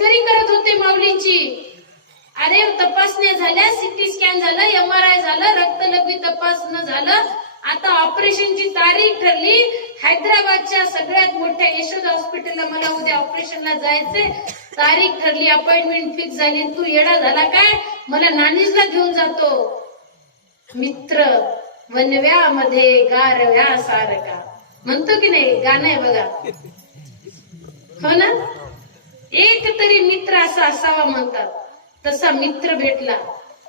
मस्करी करत होते माऊलींची. अरे तपासण्या झाल्या, सिटी स्कॅन झालं, MRI झालं, रक्तलघवी तपासणं झालं, आता ऑपरेशनची तारीख ठरली. हैदराबादच्या सगळ्यात मोठ्या यशोद हॉस्पिटलला मला उद्या ऑपरेशनला जायचंय. तारीख ठरली, अपॉइंटमेंट फिक्स झाली. तू येडा झाला काय? मला नानीजला घेऊन जातो. मित्र वनव्यामध्ये गारव्या सारखा म्हणतो की नाही, गाणं आहे बघा, हो ना. एक तरी मित्र असा असावा म्हणतात. तसा मित्र भेटला.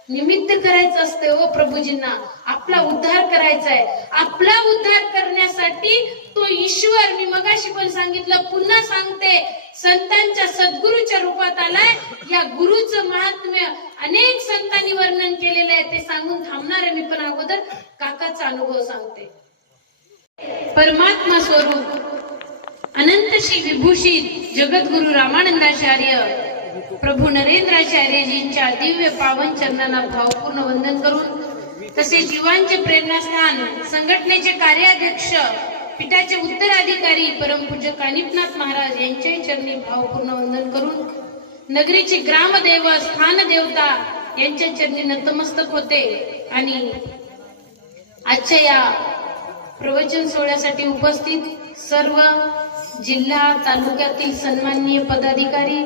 निमित्त करायचं असते ओ प्रभूजींना. आपला उद्धार करायचा आहे. आपला उद्धार करण्यासाठी तो ईश्वर, मी मगाशी पण सांगितलं, पुन्हा सांगते, संतांच्या सद्गुरूच्या रूपात आलाय. या गुरुचं महात्म्य अनेक संतांनी वर्णन केलेलं आहे. ते सांगून थांबणार आहे मी, पण अगोदर काकाचा अनुभव सांगते. परमात्मा स्वरूप अनंत श्री विभूषित जगद्गुरु रामानंदाचार्य प्रभू नरेंद्राचार्यजींच्या दिव्य पावन चरणांना भावपूर्ण वंदन करून, तसे जीवांचे प्रेरणास्थान संघटनेचे कार्याध्यक्ष पीठाचे उत्तराधिकारी परमपूज्य कानिपनाथ महाराज यांच्याही चरणी भावपूर्ण वंदन करून, नगरीचे ग्रामदेव स्थान देवता यांच्या चरणी नतमस्तक होते. आणि आजच्या या प्रवचन सोहळ्यासाठी उपस्थित सर्व जिल्हा तालुक्यातील सन्माननीय पदाधिकारी,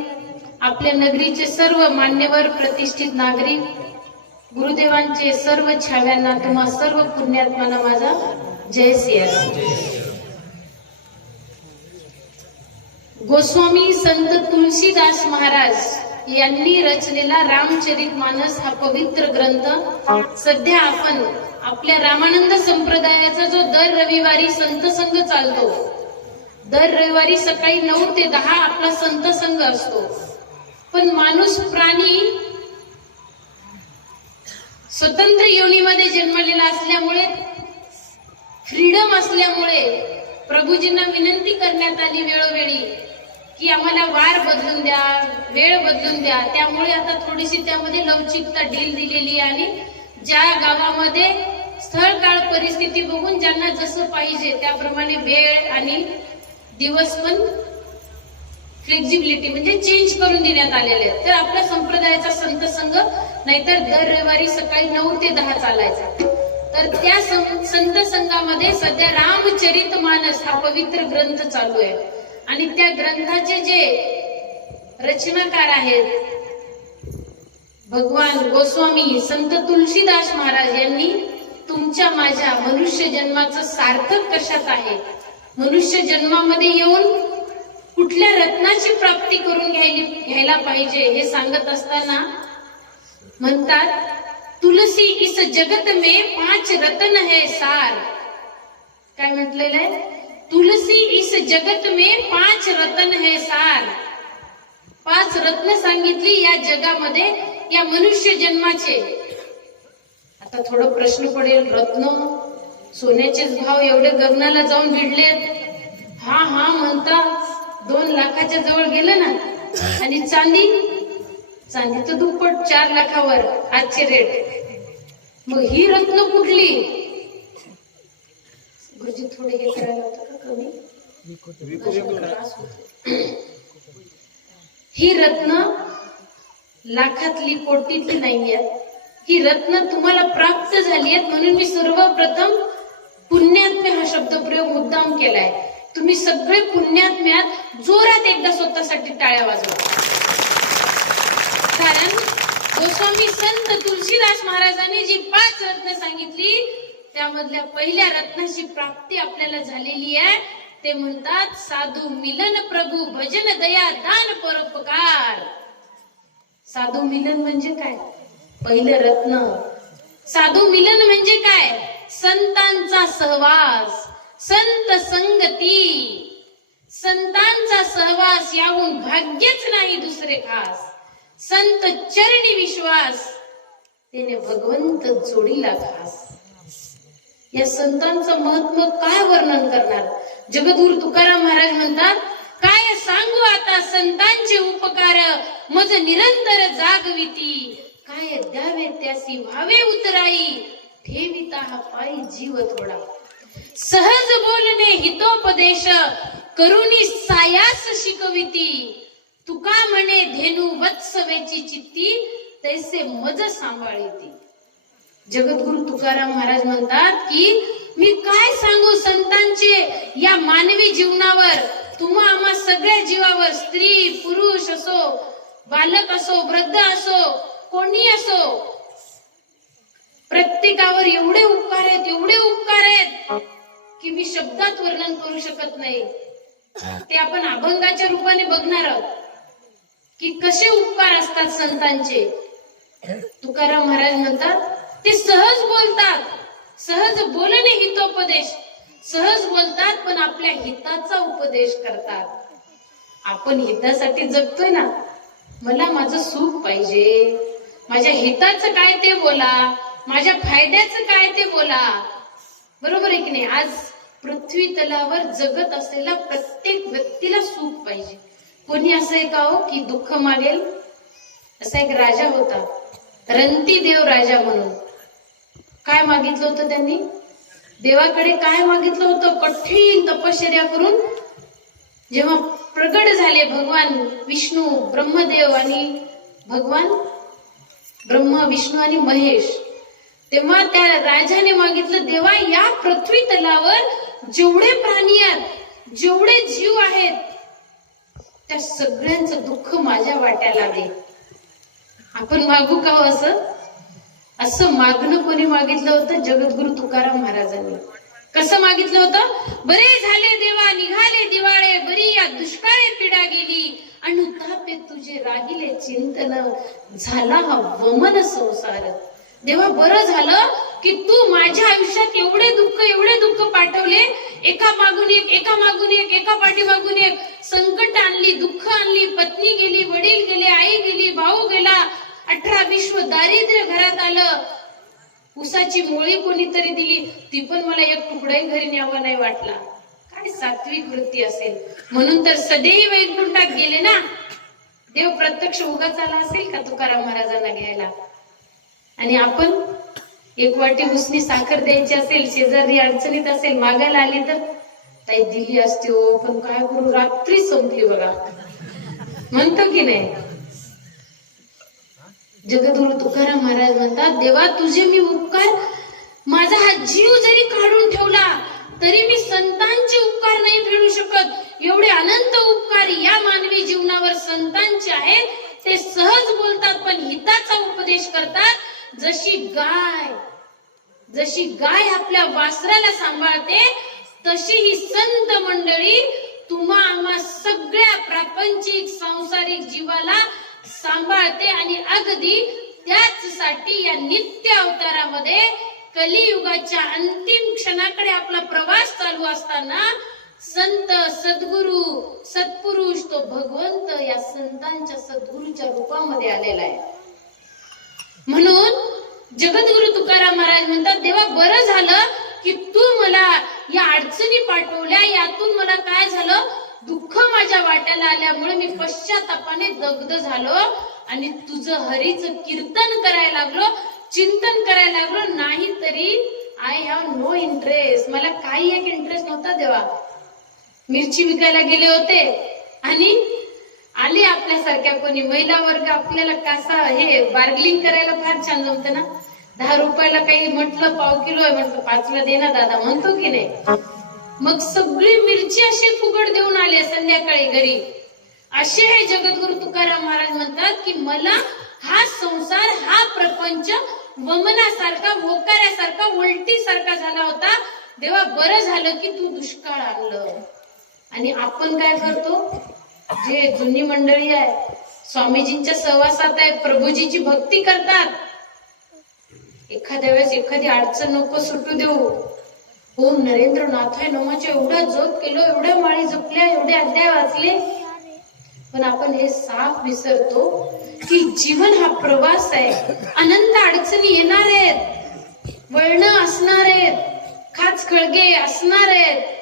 आपल्या नगरीचे सर्व मान्यवर प्रतिष्ठित नागरिक, गुरुदेवांचे सर्व छाव्यांना, तुम्हा सर्व पुण्यात्मांना माझा जय सियाराम. गोस्वामी संत तुलसीदास महाराज यांनी रचलेला रामचरितमानस हा पवित्र ग्रंथ सध्या आपण आपल्या रामानंद संप्रदायाचा जो दर रविवारी संत संघ चालतो, दर रविवारी सकाळी 9 ते 10 आपला संत संघ असतो. पण माणूस प्राणी स्वतंत्र योनीमध्ये जन्मलेला असल्यामुळे, फ्रीडम असल्यामुळे प्रभूजींना विनंती करण्यात आली वेळोवेळी की आम्हाला वार बदलून द्या, वेळ बदलून द्या. त्यामुळे आता थोडीशी त्यामध्ये लवचिकता ढील दिलेली. आणि ज्या गावामध्ये स्थळ काळ परिस्थिती बघून ज्यांना जसं पाहिजे त्याप्रमाणे वेळ आणि दिवस पण फ्लेक्झिबिलिटी म्हणजे चेंज करून देण्यात आलेले आहेत. तर आपल्या संप्रदायाचा संत संघ नाहीतर दर रविवारी सकाळी 9 ते 10 चालायचा. तर त्या संत संघामध्ये सध्या रामचरितमानस हा पवित्र ग्रंथ चालू आहे. आणि त्या ग्रंथाचे जे रचनाकार आहेत भगवान गोस्वामी संत तुलसीदास महाराज यांनी तुमच्या माझ्या मनुष्य जन्माचं सार्थक कशात आहे, मनुष्य जन्मामध्ये येऊन कुठल्या रत्नाची प्राप्ती करून घ्यायला पाहिजे हे सांगत असताना म्हणतात, तुलसी इस जगत में 5 रत्न है सार. काय म्हटलेलं आहे? तुलसी इस जगत में 5 रत्न है सार. 5 रत्न सांगितली या जगामध्ये, या मनुष्य जन्माचे. आता थोडं प्रश्न पडेल, रत्न सोन्याचेच भाव एवढे गगनाला जाऊन भिडलेत. हा हा म्हणता 2 लाखाच्या जवळ गेलं ना. आणि चांदी तर दुप्पट 4 लाखावर आजचे रेट. मग ही रत्न कुठली? गुरुजी थोडे हे करायला होतं का कमी? ही रत्न लाखातली कोटीतली नाहीये. ही रत्न तुम्हाला प्राप्त झाली आहेत. म्हणून मी सर्वप्रथम पुण्यात्म्य हा शब्दप्रयोग मुद्दाम केलाय. तुम्ही सगळे पुण्यात्म्यात जोरात एकदा स्वतःसाठी टाळ्या वाजवा. कारण गोस्वामी संत तुलसीदास महाराजांनी जी 5 रत्न सांगितली त्यामधल्या पहिल्या रत्नाची प्राप्ती आपल्याला झालेली आहे. ते म्हणतात, साधू मिलन प्रभू भजन दया दान परोपकार. साधू मिलन म्हणजे काय? पहिलं रत्न. साधू मिलन म्हणजे काय? संतांचा सहवास, संत संगती. संतांचा सहवास याहून भाग्यच नाही दुसरे खास. संत चरणी विश्वास, तेने भगवंत जोडीला खास. या संतांचं महत्व काय वर्णन करणार? जगद्गुरु तुकाराम महाराज म्हणतात, काय सांगू आता संतांचे उपकार, मज निरंतर जागविती. काय द्यावे त्यासी व्हावे उतराई, ठेविता हा पायी जीव थोडा. सहज बोलणे हितोपदेश, करुणी सायास शिकविती. तुका म्हणे धेनू वत्सवेची चित्ती तैसे मज सांभाळीती. जगद्गुरु तुकाराम महाराज म्हणतात की मी काय सांगू संतांचे या मानवी जीवनावर, तुम्हा आम्हा सगळ्या जीवावर, स्त्री पुरुष असो, बालक असो, वृद्ध असो, कोणी असो, प्रत्येकावर एवढे उपकार आहेत, एवढे उपकार आहेत की मी शब्दात वर्णन करू शकत नाही. ते आपण अभंगाच्या रूपाने बघणार आहोत की कसे उपकार असतात संतांचे. तुकाराम महाराज म्हणतात ते सहज बोलतात, सहज बोलणे हितोपदेश, सहज बोलतात पण आपल्या हिताचा उपदेश करतात. आपण हितासाठी जगतोय ना, मला माझं सुख पाहिजे, माझ्या हिताचं काय ते बोला, माझ्या फायद्याचं काय ते बोला, बरोबर आहे की नाही. आज पृथ्वी तलावर जगत असलेला प्रत्येक व्यक्तीला सुख पाहिजे. कोणी असं आहे का हो की दुःख मागेल? असा एक राजा होता, रंतीदेव राजा म्हणून. काय मागितलं होतं त्यांनी? देवाकडे काय मागितलं होतं? कठीण तपश्चर्या करून जेव्हा प्रगट झाले भगवान विष्णू, ब्रह्मदेव आणि भगवान ब्रह्मा, विष्णू आणि महेश, तेव्हा त्या राजाने मागितलं, देवा या पृथ्वी तलावर जेवढे प्राणी आहेत, जेवढे जीव आहेत, त्या सगळ्यांचं दुःख माझ्या वाट्याला दे. आपण मागू का असं? असं मागणं कोणी मागितलं होतं? जगद्गुरु तुकाराम महाराजांनी. कसं मागितलं होतं? बरे झाले देवा निघाले दिवाळे, बरी या दुष्काळे पिढा गेली, अनुतापे तुझे राहिले चिंतन, झाला हा वमन संसार. देवा बरं झालं की तू माझ्या आयुष्यात एवढे दुःख पाठवले, एका मागून एक, एका मागून एक, एका पाठीमागून एक संकट आणली, दुःख आणली, पत्नी गेली, वडील गेले, आई गेली, भाऊ गेला, 18 विश्व दारिद्र्य घरात आलं, उसाची मोळी कोणीतरी दिली, ती पण मला एक तुकडाही घरी न्यावा नाही वाटला. काय सात्विक वृत्ती असेल. म्हणून तर सदैव वैकुंठात गेले ना. देव प्रत्यक्ष उगाच आला असेल का तुकाराम महाराजांना घ्यायला? आणि आपण एक वाटी उसनी साखर द्यायची असेल, शेजारी अडचणीत असेल, मागायला आली तर ताई दिली असते हो, पण काय करू रात्री संपली बघा, म्हणतो की नाही. जगद्गुरु तुकाराम महाराज म्हणतात, देवा तुझे मी उपकार, माझा हा जीव जरी काढून ठेवला तरी मी संतांचे उपकार नाही फेडू शकत. एवढे अनंत उपकार या मानवी जीवनावर संतांचे आहेत. ते सहज बोलतात पण हिताचा उपदेश करतात. जशी गाय आपल्या वासराला सांभाळते तशी ही संत मंडळी तुम्हा आम्हा सगळ्या प्रापंचिक सांसारिक जीवाला सांभाळते. आणि अगदी त्याचसाठी या नित्य अवतारामध्ये कलियुगाच्या अंतिम क्षणाकडे आपला प्रवास चालू असताना संत, सद्गुरु, सत्पुरुष तो भगवंत या संतांच्या सद्गुरूच्या रूपामध्ये आलेला आहे. म्हणून जगद्गुरु तुकाराम महाराज म्हणतात, देवा बरं झालं की तू मला या अडचणी पाठवल्या, यातून मला काय झालं, दुःख माझ्या वाट्याला आल्यामुळे मी पश्चातापाने दग्ध झालो आणि तुझं हरीचं कीर्तन करायला लागलो, चिंतन करायला लागलो. नाही तरी आय हॅव नो इंटरेस्ट, मला काही एक इंटरेस्ट नव्हता. देवा मिरची विकायला गेले होते आणि आले आपल्यासारख्या कोणी महिला वर्ग, आपल्याला कसा हे बार्गेनिंग करायला फार छान जमतं ना. 10 रुपयाला काही म्हटलं, पाव किलो आहे म्हटलं, 5ला दे ना दादा, म्हणतो की नाही. मग सगळी मिरची अशी फुकट देऊन आले संध्याकाळी घरी. असे हे जगद्गुरु तुकाराम महाराज म्हणतात की मला हा संसार, हा प्रपंच वमनासारखा, होकाऱ्यासारखा, उलटीसारखा झाला होता. देवा बरं झालं की तू दुष्काळ आणलं. आणि आपण काय करतो, जे जुनी मंडळी आहे, स्वामीजींच्या सहवासात आहे, प्रभूजीची भक्ती करतात, एखाद्या वेळेस एखादी अडचण नको सुटू देऊ, ओम नरेंद्रनाथाय नमाचे एवढा जप केलो, एवढ्या माळी जपल्या, एवढे अध्याय वाचले, पण आपण हे साफ विसरतो की जीवन हा प्रवास आहे. अनंत अडचणी येणार आहेत, वळणं असणार आहेत, खाच खळगे असणार आहेत.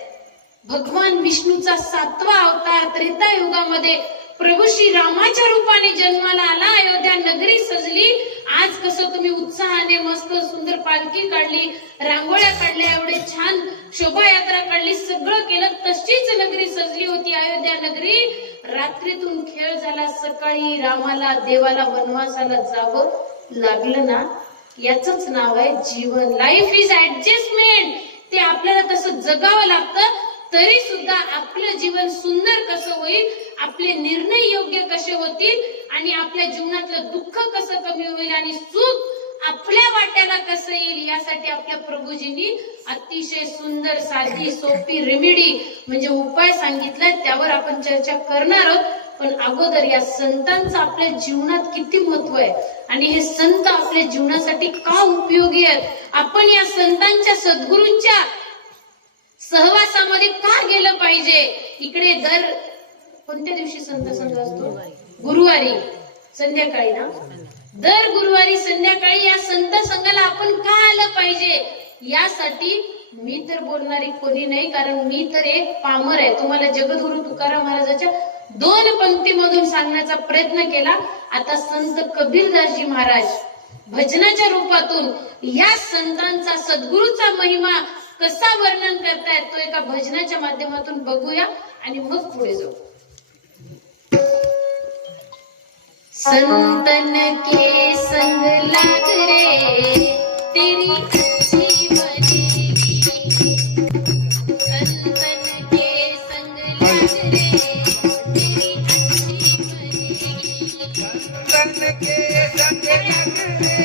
भगवान विष्णूचा 7वा अवतार त्रेतायुगामध्ये प्रभू श्री रामाच्या रूपाने जन्माला आला. अयोध्या नगरी सजली. आज कसं तुम्ही उत्साहाने मस्त सुंदर पालखी काढली, रांगोळ्या काढल्या, एवढे छान शोभायात्रा काढली, सगळं केलं, तशीच नगरी सजली होती अयोध्या नगरी. रात्रीतून खेळ झाला, सकाळी रामाला देवाला वनवासाला जावं लागलं ना, याचंच नाव आहे जीवन. Life is adjustment. ते आपल्याला तसं जगावं लागतं. तरी सुद्धा आपलं जीवन सुंदर कसं होईल, आपले निर्णय योग्य कसे होतील आणि आपल्या जीवनातलं दुःख कसं कमी होईल आणि सुख आपल्या वाट्याला कसं येईल, यासाठी आपल्या प्रभूजींनी अतिशय सुंदर साधी सोपी रेमेडी म्हणजे उपाय सांगितलाय. त्यावर आपण चर्चा करणार आहोत. पण अगोदर या संतांचं आपल्या जीवनात किती महत्व आहे आणि हे संत आपल्या जीवनासाठी का उपयोगी आहेत, आपण या संतांच्या सद्गुरूंच्या सहवासामध्ये का गेलं पाहिजे. इकडे दर कोणत्या दिवशी संत संघ असतो? गुरुवारी संध्याकाळी ना. दर गुरुवारी संध्याकाळी या संत संघाला आपण का आलं पाहिजे, यासाठी मी तर बोलणारी कोणी नाही, कारण मी तर एक पामर आहे. तुम्हाला जगद्गुरु तुकाराम महाराजांच्या 2 पंक्तीमधून सांगण्याचा प्रयत्न केला. आता संत कबीरदासजी महाराज भजनाच्या रूपातून या संतांचा सद्गुरूचा महिमा कसा वर्णन करतायत तो एका भजनाच्या माध्यमातून बघूया आणि मग पुढे जाऊ. संतन के संग लाग रे तेरी अच्छी बनेगी, संतन के संग लाग रे तेरी अच्छी बनेगी, संतन के संग लाग रे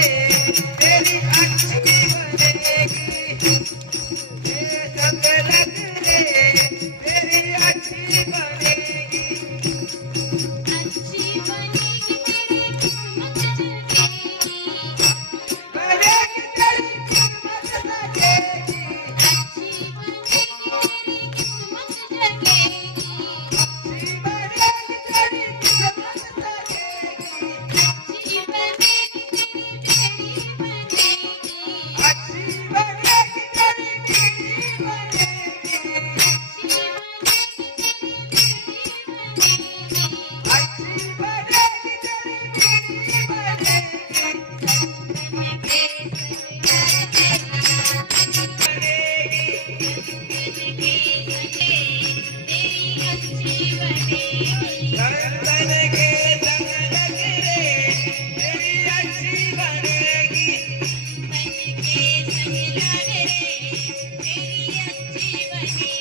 तेरी अच्छी बनेगी, संग लग रे तेरी अच्छी बनेगी, अच्छी बनेगी तेरी किस्मत जगेगी, बनेगी तेरी किस्मत लगेगी, अच्छी बनेगी तेरी किस्मत जगेगी, बनेगी तेरी किस्मत लगेगी, अच्छी बनेगी तेरी तेरी बनेगी, अच्छी बनेगी तेरी तेरी बनेगी, अच्छी बनेगी तेरी तेरी बनेगी, संतन के संग लग रे तेरी अच्छी बनेगी,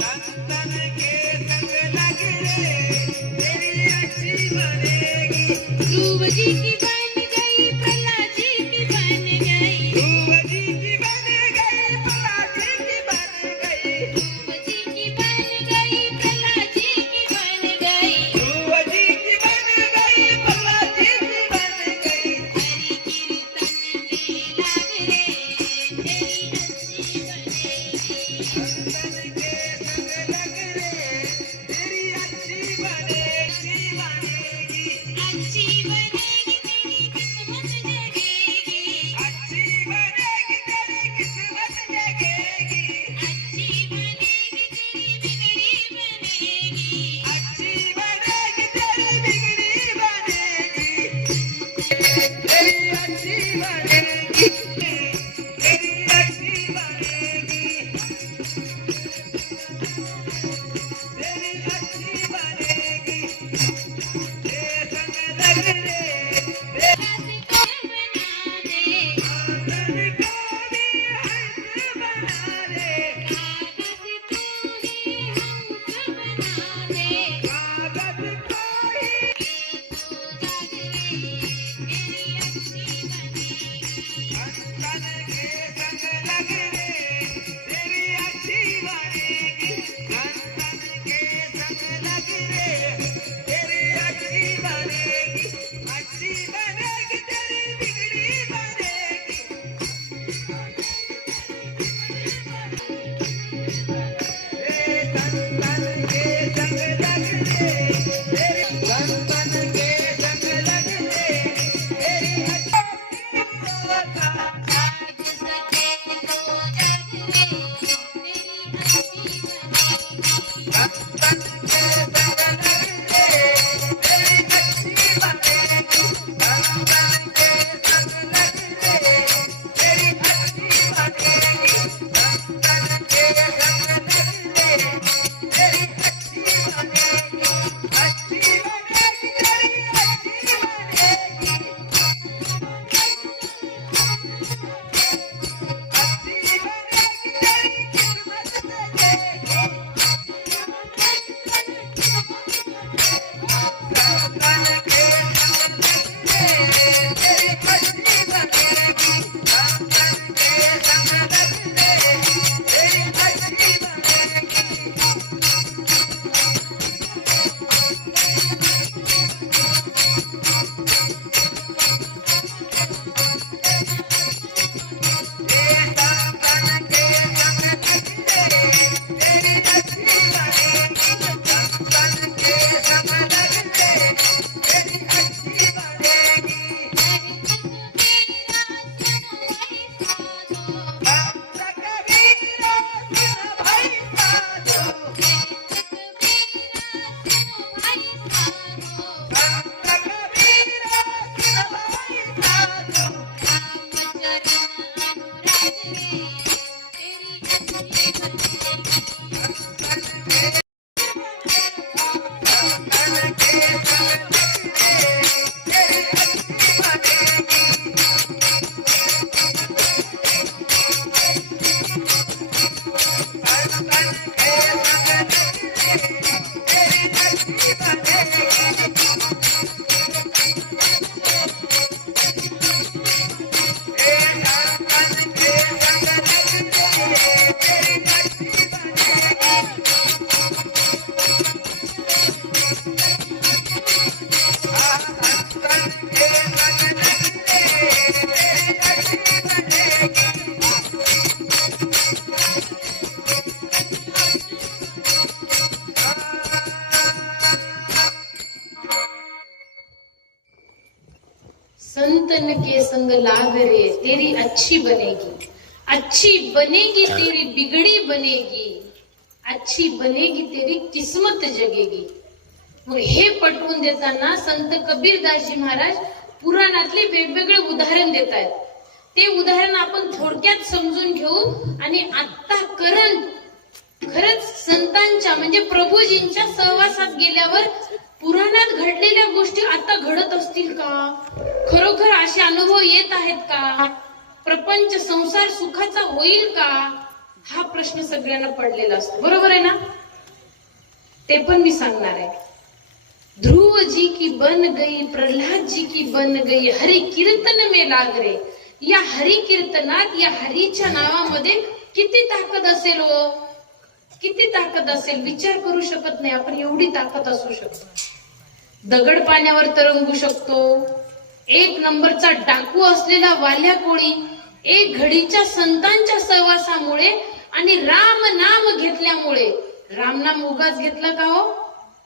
संतन के संग लग रे तेरी अच्छी बनेगी, ध्रुव जी की बन गई प्रहलाद जी की बन गई, ध्रुव जी की बन गई प्रहलाद जी की बन गई, ध्रुव जी की बन गई प्रहलाद जी की बन गई, ध्रुव जी की बन गई प्रहलाद जी की बन गई, हरि कीर्तन में लाग रे तेरी अच्छी बनेगी, संतन के संग लग रे तेरी अच्छी बनेगी, अच्छी बनेगी तेरी संतन के संग लाग रे तेरी अच्छी बनेगी, अच्छी बनेगी तेरी बिगड़ी बनेगी, अच्छी बनेगी तेरी किस्मत जगेगी. मग हे पटवून देताना संत कबीरदासजी महाराज पुराणातले वेगवेगळे उदाहरण देत आहेत. ते उदाहरण आपण थोडक्यात समजून घेऊ आणि आता खरंच संतांच्या म्हणजे प्रभूजींच्या सहवासात गेल्यावर पुराणात घडलेल्या गोष्टी आता घडत असतील का, खरोखर असे अनुभव येत आहेत का, प्रपंच संसार सुखाचा होईल का, हा प्रश्न सगळ्यांना पडलेला असतो. बरोबर आहे ना. ते पण मी सांगणार आहे. ध्रुव जी की बन गई, प्रल्हाद जी की बन गई, हरि कीर्तन में लाग रे. या हरि कीर्तनात या हरीच्या नावामध्ये किती ताकद असेल हो, किती ताकद असेल विचार करू शकत नाही आपण. एवढी ताकद असू शकते. दगड पाण्यावर तरंगू शकतो. एक नंबरचा डाकू असलेला वाल्या कोळी एक घडीच्या संतांच्या सहवासामुळे आणि राम नाम घेतल्यामुळे, राम नाम उगाच घेतलं का हो,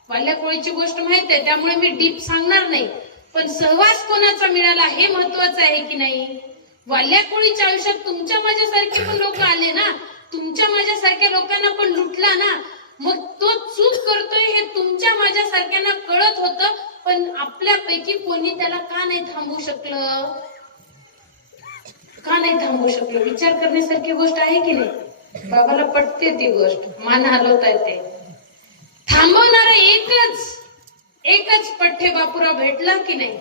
वाल्या कोळीची गोष्ट माहित आहे त्यामुळे मी डीप सांगणार नाही. पण सहवास कोणाचा मिळाला हे महत्वाचं आहे की नाही. वाल्या कोळीच्या आयुष्यात तुमच्या माझ्यासारखे पण लोक आले ना, तुमच्या माझ्यासारख्या लोकांना पण लुटला ना. मग तो चूक करतोय हे तुमच्या माझ्यासारख्यांना कळत होतं, पण आपल्यापैकी कोणी त्याला का नाही थांबवू शकलं, का नाही थांबवू शकलं. विचार करण्यासारखी गोष्ट आहे की नाही. बाबाला पटते ती गोष्ट, मान हलवता येते. थांबवणारा एकच पठ्ठे बापूराव भेटला की नाही.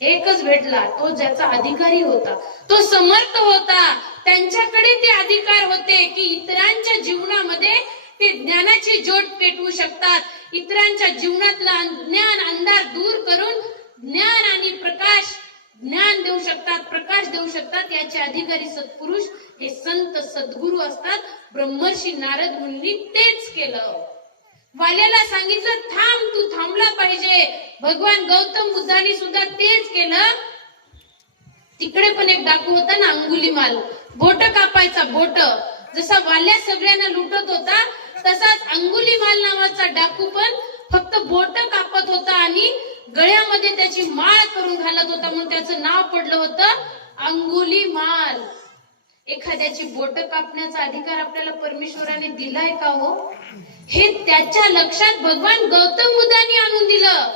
एकच भेटला, तो ज्याचा अधिकारी होता, तो समर्थ होता. त्यांच्याकडे ते अधिकार होते की इतरांच्या जीवनामध्ये ते ज्ञानाची ज्योत पेटवू शकतात. इतरांच्या जीवनातला ज्ञान अंधार दूर करून ज्ञान आणि प्रकाश, ज्ञान देऊ शकतात, प्रकाश देऊ शकतात. याचे अधिकारी सत्पुरुष हे संत सद्गुरू असतात. ब्रह्मर्षी नारद मुनींनी तेच केलं. वाल्याला सांगितलं थांब, तू थांबला पाहिजे. भगवान गौतम बुद्धांनी सुद्धा तेच केलं. तिकडे पण एक डाकू होता ना, अंगुलीमाल, बोट कापायचा. बोट जसा वाल्या सगळ्यांना लुटत होता, तसाच अंगुलीमाल नावाचा डाकू पण फक्त बोट कापत होता आणि गळ्यामध्ये त्याची माळ करून घालत होता, म्हणून त्याचं नाव पडलं होतं अंगुलीमाल. एखाद्याची बोट कापण्याचा अधिकार आपल्याला परमेश्वराने दिलाय का हो, हे त्याच्या लक्षात भगवान गौतम बुद्धांनी आणून दिलं.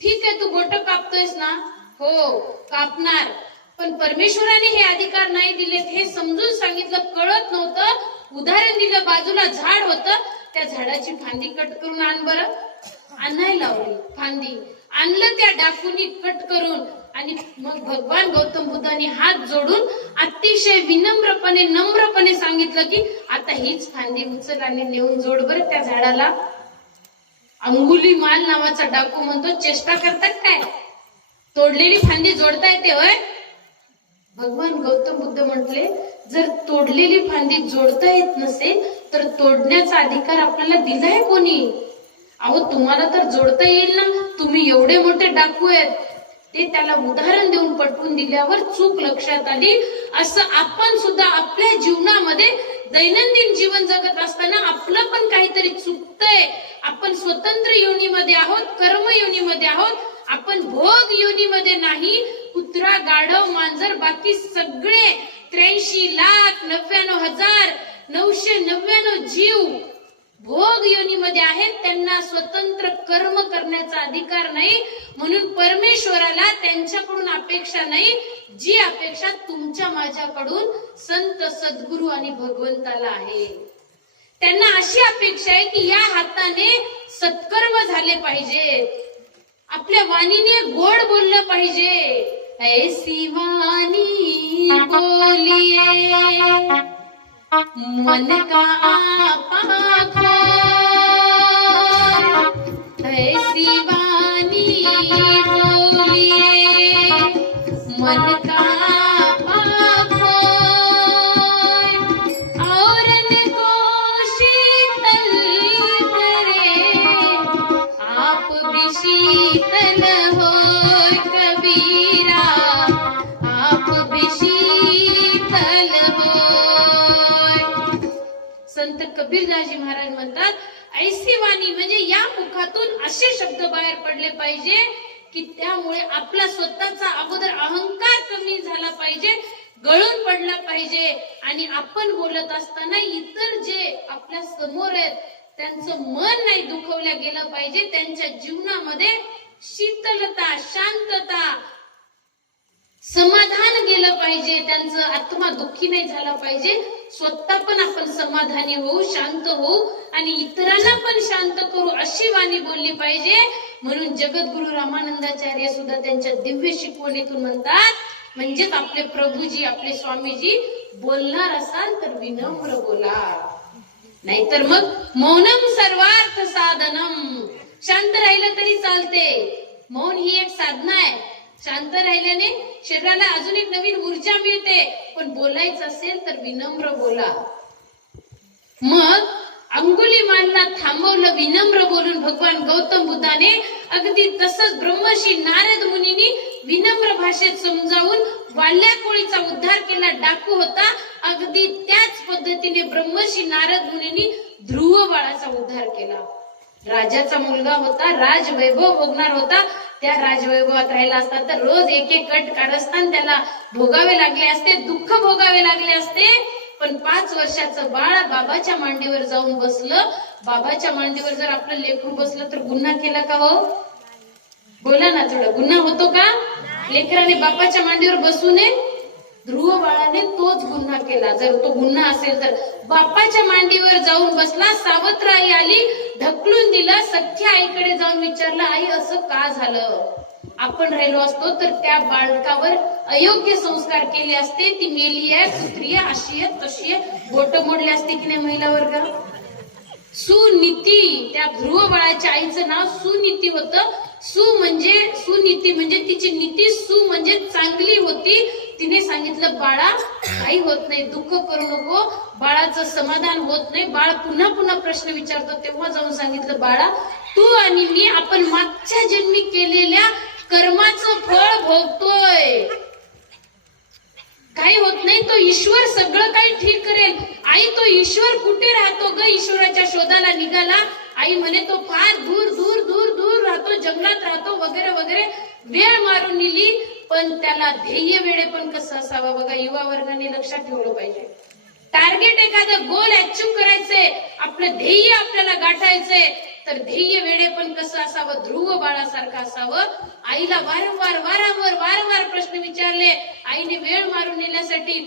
ठीक आहे, तू बोट कापतोयस ना, हो कापणार, पण परमेश्वराने हे अधिकार नाही दिलेत हे समजून सांगितलं. कळत नव्हतं, उदाहरण दिलं. बाजूला झाड होतं, त्या झाडाची फांदी कट करून आण बरं. आणायला लावली फांदी, आणलं त्या डाकूनी कट करून. आणि मग भगवान गौतम बुद्धांनी हात जोडून अतिशय विनम्रपणे नम्रपणे सांगितलं की आता हीच फांदी उचल आणि नेऊन जोड बरं त्या झाडाला. अंगुलीमाल नावाचा डाकू म्हणतो, चेष्टा करतात काय? तोडलेली फांदी जोडता येते होय? भगवान गौतम बुद्ध म्हटले, जर तोडलेली फांदी जोडता येत नसेल तर तोडण्याचा अधिकार आपल्याला दिलाय कोणी? अहो तुम्हाला तर जोडता येईल ना, तुम्ही एवढे मोठे डाकू आहेत. ते त्याला उदाहरण देऊन पटवून दिल्यावर चूक लक्षात आली. असं आपण सुद्धा आपल्या जीवनामध्ये दैनंदिन जीवन जगत असताना आपलं पण काहीतरी चुकतंय. आपण स्वतंत्र योनीमध्ये आहोत, कर्म योनीमध्ये आहोत. आपण भोग योनीमध्ये नाही. कुत्रा, गाढव, मांजर, बाकी सगळे 83,99,999 जीव भोग योनीमध्ये आहेत. त्यांना स्वतंत्र कर्म करण्याचा अधिकार नाही. म्हणून परमेश्वराला त्यांच्याकडून अपेक्षा नाही, जी अपेक्षा तुमच्या माझ्याकडून संत, सद्गुरू आणि भगवंताला आहे. त्यांना अशी अपेक्षा आहे की या हाताने सत्कर्म झाले पाहिजे, आपल्या वाणीने गोड बोललं पाहिजे. ऐसी वाणी बोलिए मन का आपा खोय, ऐसी वाणी बोलिए मन का आपा खोय, औरन को शीतल करे, आप भी शीतल होय कबीरा, आप भी शीतल होय. संत कबीरदासजी महाराज म्हणतात, ऐसी वाणी म्हणजे या मुखातून असे शब्द बाहेर पडले पाहिजे की त्यामुळे आपला स्वतःचा अगोदर अहंकार कमी झाला पाहिजे, गळून पडला पाहिजे. आणि आपण बोलत असताना इतर जे आपल्या समोर आहेत त्यांचं मन नाही दुखवलं गेलं पाहिजे. त्यांच्या जीवनामध्ये शीतलता, शांतता, समाधान गेलं पाहिजे. त्यांचं आत्मा दुःखी नाही झाला पाहिजे. स्वतः पण आपण समाधानी होऊ, शांत होऊ आणि इतरांना पण शांत करू अशी वाणी बोलली पाहिजे. म्हणून जगद्गुरु रामानंदाचार्य सुद्धा त्यांच्या दिव्य शिकवणीतून म्हणतात, म्हणजेच आपले प्रभूजी, आपले स्वामीजी, बोलणार असाल तर विनम्र बोला, नाहीतर मग मौनम सर्वार्थ साधनम. शांत राहिलं तरी चालते. मौन ही एक साधना आहे. शांत राहिल्याने शरीराला अजून एक नवीन ऊर्जा मिळते. पण बोलायचं असेल तर विनम्र बोला. मग अंगुलीमालला थांबवलं विनम्र बोलून भगवान गौतम बुद्धाने. अगदी तसंच ब्रह्मर्षी नारद मुनींनी विनम्र भाषेत समजावून वाल्या कोळीचा उद्धार केला. डाकू होता. अगदी त्याच पद्धतीने ब्रह्मर्षी नारद मुनींनी ध्रुव बाळाचा उद्धार केला. राजाचा मुलगा होता, राजवैभव भोगणार होता. त्या राजवैभवात राहिला असता तर रोज एक एक कट काढ असताना त्याला भोगावे लागले असते, दुःख भोगावे लागले असते. पण 5 वर्षाचं बाळ बाबाच्या मांडीवर जाऊन बसलं. बाबाच्या मांडीवर जर आपलं लेकरू बसलं तर गुन्हा केला का हो? बोला ना थोडं, गुन्हा होतो का? लेकराने बापाच्या मांडीवर बसू नये. ध्रुव बाळाने तोच गुन्हा केला. जर तो गुन्हा असेल तर बापाच्या मांडीवर जाऊन बसला. सावत्र आई आली, ढकलून दिलं. सख्या आईकडे जाऊन विचारलं, आई असं का झालं? आपण राहिलो असतो तर त्या बालकावर अयोग्य संस्कार केले असते. ती मेली आहे, कुत्री आहे, अशी आहे, तशी आहे, बोट मोडले असते की नाही महिला वर्ग? सुनीती, त्या ध्रुव बाळाच्या आईचं नाव सुनीती होतं. सुनीती म्हणजे तिची नीती, सु म्हणजे चांगली होती. तिने सांगितलं, बाळा काही होत नाही, दुःख करू नको, बाळाचं समाधान होत नाही. बाळ पुन्हा पुन्हा प्रश्न विचारतो. तेव्हा जाऊन सांगितलं, बाळा तू आणि मी आपण मागच्या जन्मी केलेल्या कर्माचं फळ भोगतोय. काही होत नाही, तो ईश्वर सगळं काही ठीक करेल. आई, तो ईश्वर कुठे राहतो ग? ईश्वराच्या शोधाला निघाला. आई म्हणे तो फार दूर दूर दूर दूर राहतो, जंगलात राहतो, वगैरे वगैरे. वेळ मारून नेली. पण त्याला ध्येय वेळे पण कसं असावं बघा, युवा वर्गाने लक्षात ठेवलं पाहिजे. टार्गेट एखादं गोल अचीव करायचंय, आपलं ध्येय आपल्याला गाठायचंय, तर ध्येय वेळे पण कसं असावं? ध्रुव बाळासारखं असावं. आईला वारंवार प्रश्न विचारले. आईने वेळ मारून नेण्यासाठी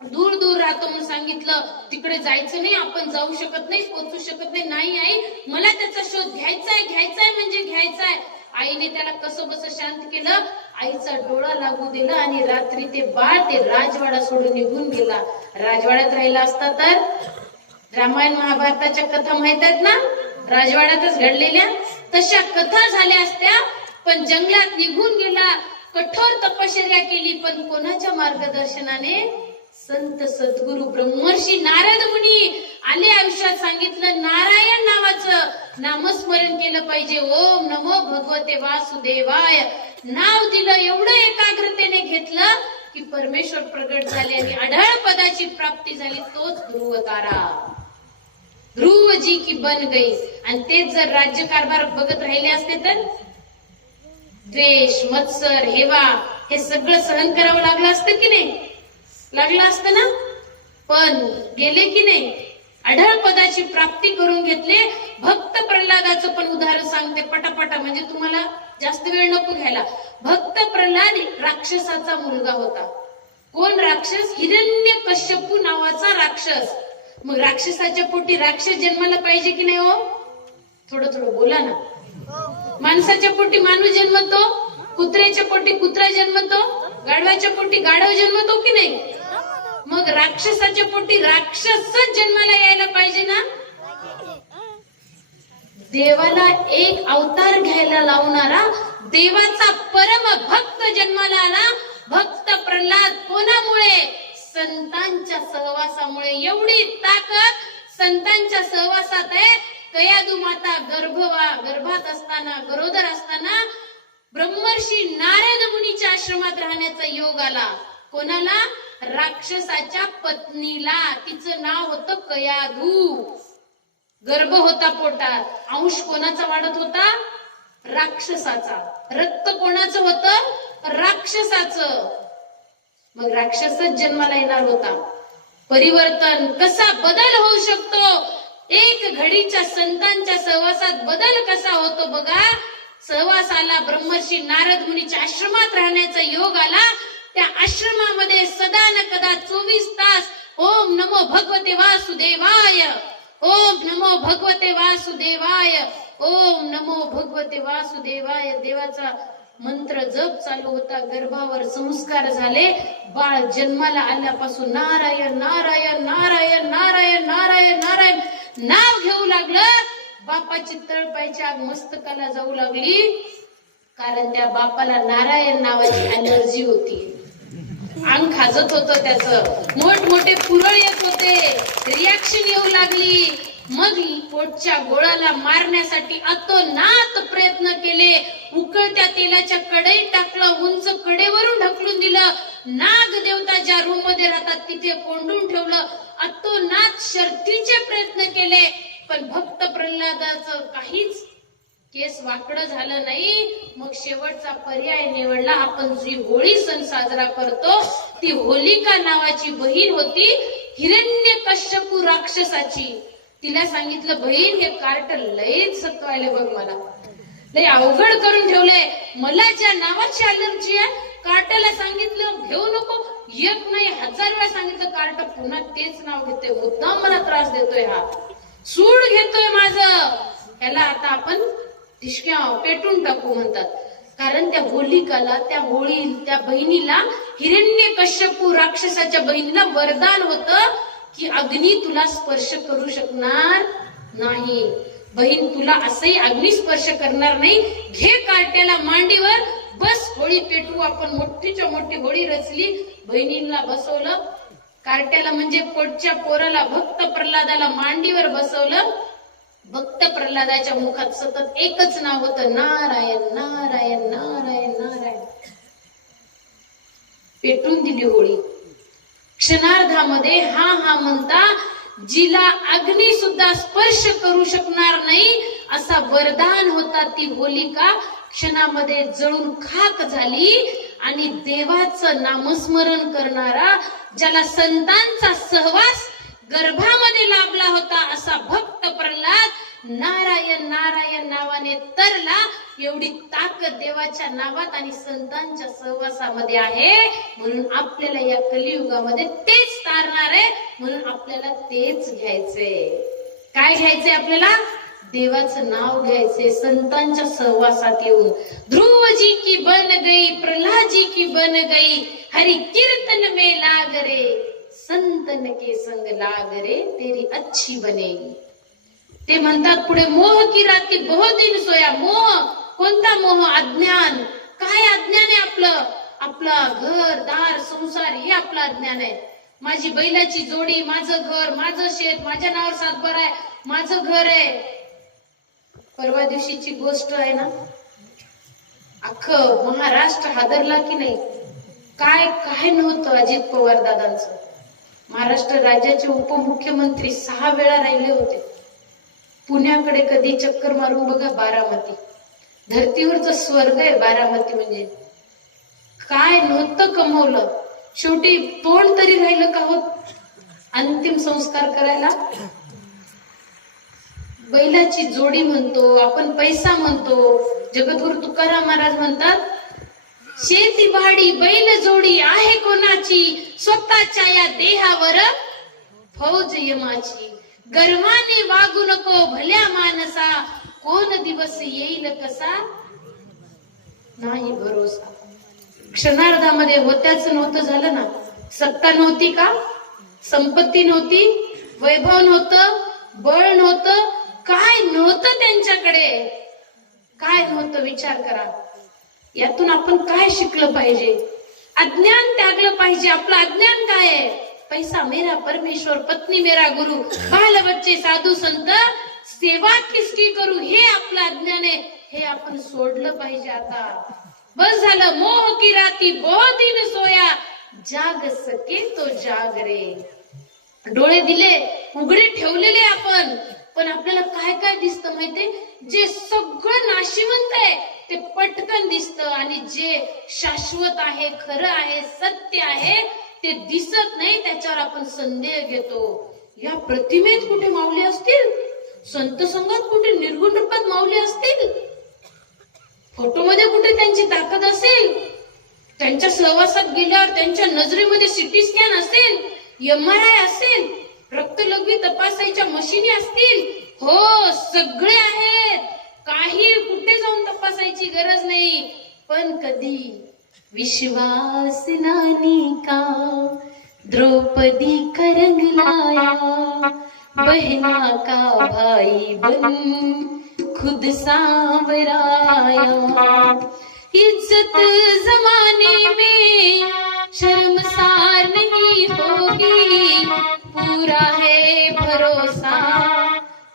दूर दूर राहतो म्हणून सांगितलं. तिकडे जायचं नाही, आपण जाऊ शकत नाही, पोहोचू शकत नाही. नाही आई, मला त्याचा शोध घ्यायचाय म्हणजे घ्यायचाय. आईने त्याला कसं बस शांत केलं. आईचा डोळा लागू दिला आणि रात्री ते बाळ ते राजवाडा सोडून निघून गेला. राजवाड्यात राहिला असता तर रामायण महाभारताच्या कथा माहित आहेत ना? राजवाड्यातच घडलेल्या तशा कथा झाल्या असत्या, पण जंगलात निघून गेला, कठोर तपश्चर्या केली, पण कोणाच्या मार्गदर्शनाने? संत सद्गुरु ब्रह्मर्षी नारद मुनी आले, आयुष्यात सांगितलं नारायण नावाचं नामस्मरण केलं पाहिजे. ओम नमो भगवते वासुदेवाय नाव दिलं, एवढं एकाग्रतेने घेतलं की परमेश्वर प्रगट झाले आणि अढळ पदाची प्राप्ती झाली. तोच ध्रुव तारा, ध्रुव जी की बन गई. आणि तेच जर राज्यकारभार बघत राहिले असते तर द्वेष, मत्सर, हेवा हे सगळं सहन करावं लागलं असतं की नाही? लागलं असतं ना. पण गेले की नाही, अढळ पदाची प्राप्ती करून घेतले. भक्त प्रल्हादाचं पण उदाहरण सांगते पटापटा, म्हणजे तुम्हाला जास्त वेळ नको घ्यायला. भक्त प्रल्हाद राक्षसाचा मुलगा होता. कोण राक्षस? हिरण्यकश्यपू नावाचा राक्षस. मग राक्षसाच्या पोटी राक्षस जन्माला पाहिजे की नाही हो? थोडं थोडं बोला ना. माणसाच्या पोटी माणूस जन्मतो, कुत्र्याच्या पोटी कुत्रा जन्मतो, गाढवाच्या पोटी गाढव जन्मतो की नाही? मग राक्षसाच्या पोटी राक्षसच जन्माला यायला पाहिजे ना. देवाला एक अवतार घ्यायला लावणारा देवाचा परम भक्त जन्माला आला. भक्त प्रल्हाद कोणामुळे? संतांच्या सहवासामुळे. एवढी ताकद संतांच्या सहवासात आहे. कयादू माता गर्भात असताना, गरोदर असताना ब्रह्मर्षी नारद मुनीच्या आश्रमात राहण्याचा योग आला. कोणाला? राक्षसाच्या पत्नीला. तिचं नाव होतं कयाधू. गर्भ होता पोटात. अंश कोणाचा वाढत होता? राक्षसाचा. रक्त कोणाचं होतं? राक्षसाचं. मग राक्षसच जन्माला येणार होता. परिवर्तन कसा बदल होऊ शकतो? एक घडीच्या संतांच्या सहवासात बदल कसा होतो बघा. सहवासाला ब्रह्मर्षी नारद मुनीच्या आश्रमात राहण्याचा योग आला. त्या आश्रमामध्ये सदा न कदा 24 तास ओम नमो भगवते वासुदेवाय, ओम नमो भगवते वासुदेवाय, ओम नमो भगवते वासुदेवाय देवाचा मंत्र जप चालू होता. गर्भावर संस्कार झाले. बाळ जन्माला आल्यापासून नारायण नारायण नारायण नारायण नारायण नारायण नाव घेऊ लागलं. बापाची तळपायची आग मस्तकाला जाऊ लागली, कारण त्या बापाला नारायण नावाची अलर्जी होती. अंग खाजत होतं त्याचं, मोठमोठे पुरळ येत होते, रिॲक्शन येऊ लागली. मग पोटच्या गोळाला मारण्यासाठी अतोनात प्रयत्न केले. उकळत्या तेलाच्या कढईत टाकलं, उंच कडेवरून ढकलून दिलं. नाग देवता ज्या रूम मध्ये राहतात तिथे कोंडून ठेवलं. अतोनात शर्थीचे प्रयत्न केले, पण भक्त प्रल्हादाचं काहीच केस वाकडं झालं नाही. मग शेवटचा पर्याय निवडला. आपण जी होळी सण साजरा करतो ती होलिका नावाची बहीण होती हिरण्यकश्यपू राक्षसाची. तिला सांगितलं, बहीण हे कार्ट लयच सतवायले बघ, मला लय अवघड करून ठेवलंय. मला ज्या नावाची अलर्जी आहे, कार्टाला सांगितलं घेऊ नको, एक नाही 1000 वेळा सांगितलं, कार्ट पुन्हा तेच नाव घेतोय. मुद्दाम मला त्रास देतोय, हा सूड घेतोय माझं. याला आता आपण ठिशक्या पेटून टाकू म्हणतात. कारण त्या होलिकाला, त्या बहिणीला, हिरण्यकश्यपू राक्षसाच्या बहिणीला वरदान होतं की अग्नी तुला स्पर्श करू शकणार नाही. बहीण तुला असंही अग्नी स्पर्श करणार नाही. घे कार्ट्याला मांडीवर, बस होळी पेटू आपण. मोठीच्या मोठी होळी रचली, बहिणीला बसवलं. कार्ट्याला म्हणजे पोटच्या पोराला, भक्त प्रल्हादाला मांडीवर बसवलं. भक्त प्रल्हादाच्या मुखात सतत एकच नाव होतं, नारायण नारायण नारायण नारायण. पेटून दिली होळी. क्षणार्धामध्ये हा हा म्हणता जिला अग्नी सुद्धा स्पर्श करू शकणार नाही असा वरदान होता. ती होलिका क्षणामध्ये जळून खाक झाली. आणि देवाचं नामस्मरण करणारा, ज्याला संतांचा सहवास गर्भामध्ये लाभला होता, असा भक्त प्रल्हाद नारायण नारायण नावाने तरला. एवढी ताकद देवाच्या नावात आणि संतांच्या सहवासामध्ये आहे. म्हणून आपल्याला या कलियुगामध्ये तेच तारणार आहे. म्हणून आपल्याला तेच घ्यायचंय. काय घ्यायचंय आपल्याला? देवाचं नाव घ्यायचंय. संतांच्या सहवासात येऊन ध्रुवजी की बन गई, प्रल्हादजी की बन गई, हरि कीर्तन में लाग रे, संतन के संग लाग रे, तेरी अच्छी बनेगी. ते म्हणतात पुढे, मोह की राती बहुत दिन सोया. मोह, कोणता मोह? अज्ञान. काय अज्ञान आहे आपलं? आपला घर दार संसार हे आपलं अज्ञान आहे. माझी बैलाची जोडी, माझं घर, माझं शेत, माझ्या नावावर सातबारा आहे, माझं घर आहे. परवा दिवशीची गोष्ट आहे ना, अख्खं महाराष्ट्र हादरला की नाही. काय काय नव्हतं अजित पवार दादांचं. महाराष्ट्र राज्याचे उपमुख्यमंत्री 6 वेळा राहिले होते. पुण्याकडे कधी चक्कर मारून बघा. बारामती धरतीवरचं स्वर्ग आहे बारामती. म्हणजे काय नव्हतं कमवलं, शेवटी तोंड तरी राहिलं का हो अंतिम संस्कार करायला. बैलाची जोडी म्हणतो आपण, पैसा म्हणतो. जगद्गुरु तुकाराम महाराज म्हणतात, शेती भाडी बैल जोडी आहे कोणाची, स्वतःच्या या देहावर फौज यमाची. गर्वाने वागू नको भल्या मानसा, कोण दिवस येईल कसा नाही भरोसा. क्षणार्धामध्ये होत्याच नव्हतं झालं ना. सत्ता नव्हती का, संपत्ती नव्हती, वैभव नव्हतं, बळ नव्हतं, काय नव्हतं त्यांच्याकडे. काय नव्हतं विचार करा. यातून आपण काय शिकलं पाहिजे? अज्ञान त्यागलं पाहिजे. आपलं अज्ञान काय आहे? पैसा मेरा परमेश्वर, पत्नी मेरा गुरु, बाल बच्चे साधू संत, सेवा किसकी करू, हे आपलं अज्ञान आहे. हे आपण सोडलं पाहिजे आता. बस झालं. मोह की राती बहुत दिन सोया, जाग सके तो जाग रे. डोळे दिले, उघडे ठेवलेले आपण, पण आपल्याला काय काय दिसतं माहितीये? जे सगळं नाशिवंत आहे ते पटकन दिसतं, आणि जे शाश्वत आहे, खरं आहे, सत्य आहे ते दिसत नाही. त्याच्यावर आपण संदेह घेतो. या प्रतिमेत कुठे माऊली असतील, संत संघात कुठे निर्गुण रूपात माऊली असतील, फोटोमध्ये कुठे त्यांची ताकद असेल, त्यांच्या सहवासात गेल्यावर त्यांच्या नजरेमध्ये सिटी स्कॅन असेल, MRI असेल, रक्तलघवी तपासायच्या मशिनी असतील. हो, सगळे आहेत. काही कुठे जाऊन तपासायची गरज नाही. पण कधी विश्वास नानी का द्रौपदी का रंग लाया, बहना का भाई बन खुद सांवराया. इज्जत जमाने में शर्मसार नहीं होगी, पूरा है भरोसा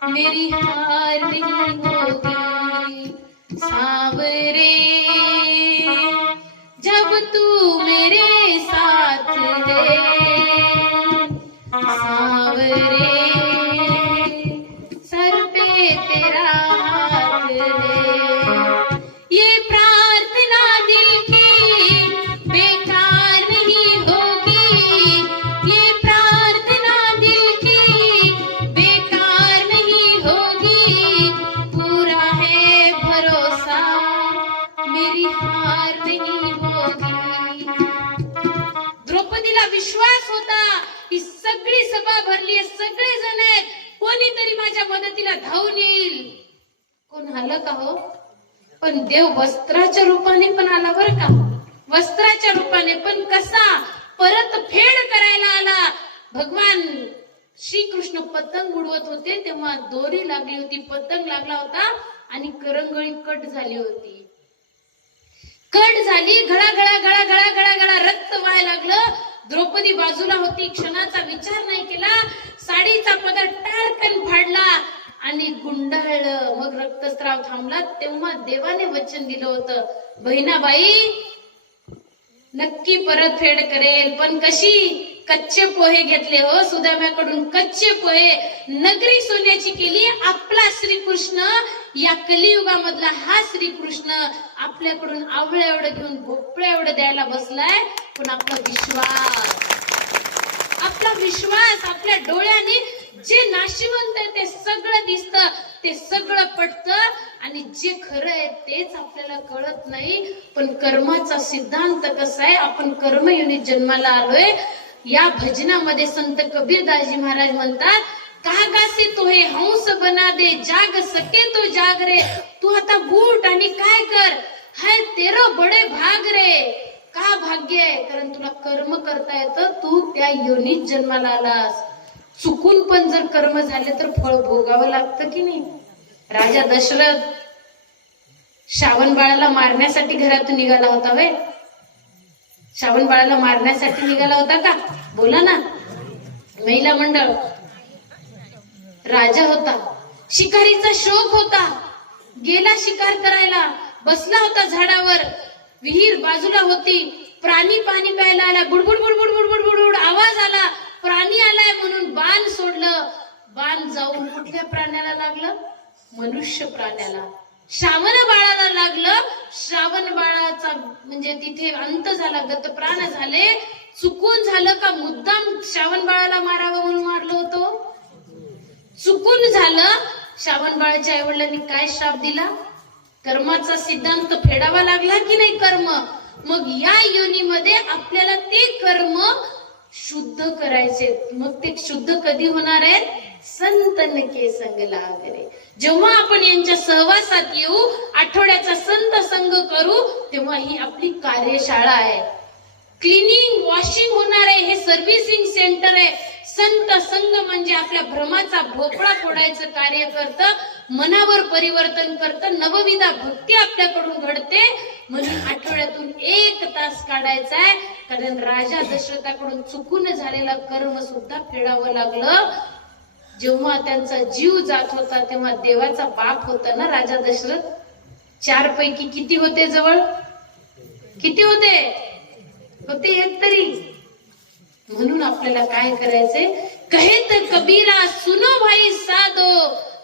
मेरी हार नहीं होगी. सांवरे जब तू मेरे साथ है, सांवरे सर पे तेरा हाथ है. ये प्रार्थना दिल की बेकार नहीं होगी, ये प्रार्थना दिल की बेकार नहीं होगी, पूरा है भरोसा मेरी हार नहीं होगी. द्रौपदीला विश्वास होता, ही सगळी सभा भरली आहे, सगळे जण आहेत, कोणीतरी माझ्या मदतीला धावून येईल. कोण आलं का हो? पण देव वस्त्राच्या रूपाने पण आला बरं का. वस्त्राच्या रूपाने पण कसा? परत फेड करायला आला. भगवान श्रीकृष्ण पतंग उडवत होते तेव्हा दोरी लागली होती, पतंग लागला होता आणि करंगळी कट झाली होती. कट झाली, घळा घळा घळा घळा घळा घळा रक्त व्हायला लागलं. द्रौपदी बाजूला होती, क्षणाचा विचार नाही केला, साडीचा पदर टाळकन फाडला आणि गुंडाळलं. मग रक्तस्राव थांबला. तेव्हा देवाने वचन दिलं होतं, बहिणाबाई नक्की परतफेड करेल, पण कशी? कच्चे पोहे घेतले हो सुदाम्याकडून, कच्चे पोहे. नगरी सोन्याची केली. आपला श्रीकृष्ण, या कलियुगामधला हा श्रीकृष्ण आपल्याकडून आवळ्या एवढं घेऊन भोपळ्या एवढं द्यायला बसलाय. पण आपला विश्वास आपल्या डोळ्याने जे नाशिवंत आहे ते सगळं दिसतं, ते सगळं पटतं, आणि जे खरं आहे तेच आपल्याला कळत नाही. पण कर्माचा सिद्धांत कसा आहे? आपण कर्मयोनीत जन्माला आलोय. या भजनामध्ये संत कबीरदासजी महाराज म्हणतात, कागा से तुहे हंस बना दे, जाग सके तो जाग रे. तू आता बूट आणि काय कर, हाय तेरो बडे भाग रे. का भाग्य आहे? कारण तुला कर्म करता येतं, तू त्या योनीत जन्माला आलास. चुकून पण जर कर्म झाले तर फळ भोगावं लागतं की नाही. राजा दशरथ श्रावण बाळाला मारण्यासाठी घरातून निघाला होता वे. श्रावण बाळाला मारण्यासाठी निघाला होता का? बोला ना. महिला मंडळ. राजा होता, शिकारीचा शौक होता, गेला शिकार करायला, बसला होता झाडावर, विहीर बाजूला होती, प्राणी पाणी प्यायला आला, बुडबुड बुडबुड बुडबुड बुडबुड आवाज आला, प्राणी आलाय म्हणून बाण सोडलं. बाण जाऊन कुठल्या प्राण्याला लागलं? मनुष्य प्राण्याला. श्रावण बाळाला लागलं. श्रावण बाळाचा म्हणजे तिथे अंत झाला, गतप्राण झाले. चुकून झालं का मुद्दाम श्रावण बाळाला मारावं म्हणून मारलं होतं? चुकून झालं. श्रावण बाळाच्या आई वडिलांनी काय श्राप दिला? कर्माचा सिद्धांत फेडावा लागला की नाही कर्म. मग या योनीमध्ये आपल्याला ते कर्म शुद्ध करायचे. मग ते शुद्ध कधी होणार आहेत? संतन के संग लागरे. जेव्हा आपण यांच्या सहवासात येऊ, आठवड्याचा संत संग करू, तेव्हा ही आपली कार्यशाळा आहे. क्लिनिंग वॉशिंग होणार आहे, हे सर्व्हिसिंग सेंटर आहे. संत संघ म्हणजे आपल्या भ्रमाचा भोपळा फोडायचं कार्य करतं, मनावर परिवर्तन करतं, नवविधा भक्ती आपल्याकडून घडते. म्हणून आठवड्यातून 1 तास काढायचा आहे. कारण राजा दशरथाकडून चुकून झालेला कर्म सुद्धा फेडावं लागलं. जेव्हा त्यांचा जीव जात होता तेव्हा देवाचा बाप होता ना राजा दशरथ. 4 पैकी किती होते जवळ? किती होते? होते 1 तरी. म्हणून आपल्याला काय करायचंय? कहे तर कबीरा सुनो भाई साधो,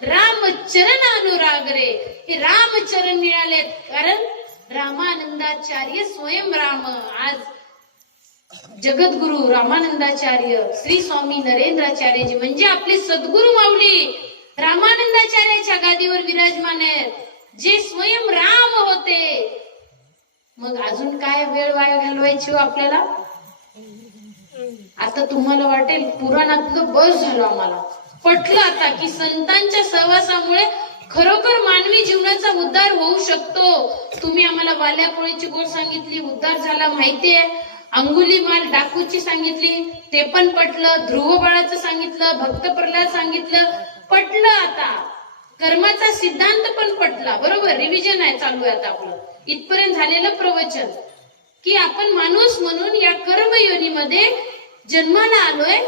रामचरण अनुराग रे. हे रामचरण मिळालेत कारण रामानंदाचार्य स्वयं राम. आज जगद्गुरु रामानंदाचार्य श्री स्वामी नरेंद्राचार्यजी म्हणजे आपले सद्गुरु माऊली रामानंदाचार्याच्या गादीवर विराजमान आहेत, जे स्वयं राम होते. मग अजून काय वेळ वाया घालवायची हो आपल्याला? आता तुम्हाला वाटेल पुराणातलं बस झालं, आम्हाला पटलं आता की संतांच्या सहवासामुळे खरोखर मानवी जीवनाचा उद्धार होऊ शकतो. तुम्ही आम्हाला वाल्या कोळीची गोष्ट सांगितली, उद्धार झाला माहितीये. अंगुलीमाल डाकूची सांगितली, ते पण पटलं. ध्रुव बाळाचं सांगितलं, भक्त प्रल्हाद सांगितलं, पटलं. आता कर्माचा सिद्धांत पण पटला. बरोबर, रिव्हिजन आहे चालू आहे आता आपलं. इथपर्यंत झालेलं प्रवचन की आपण माणूस म्हणून या कर्म योनीमध्ये जन्माला आलोय.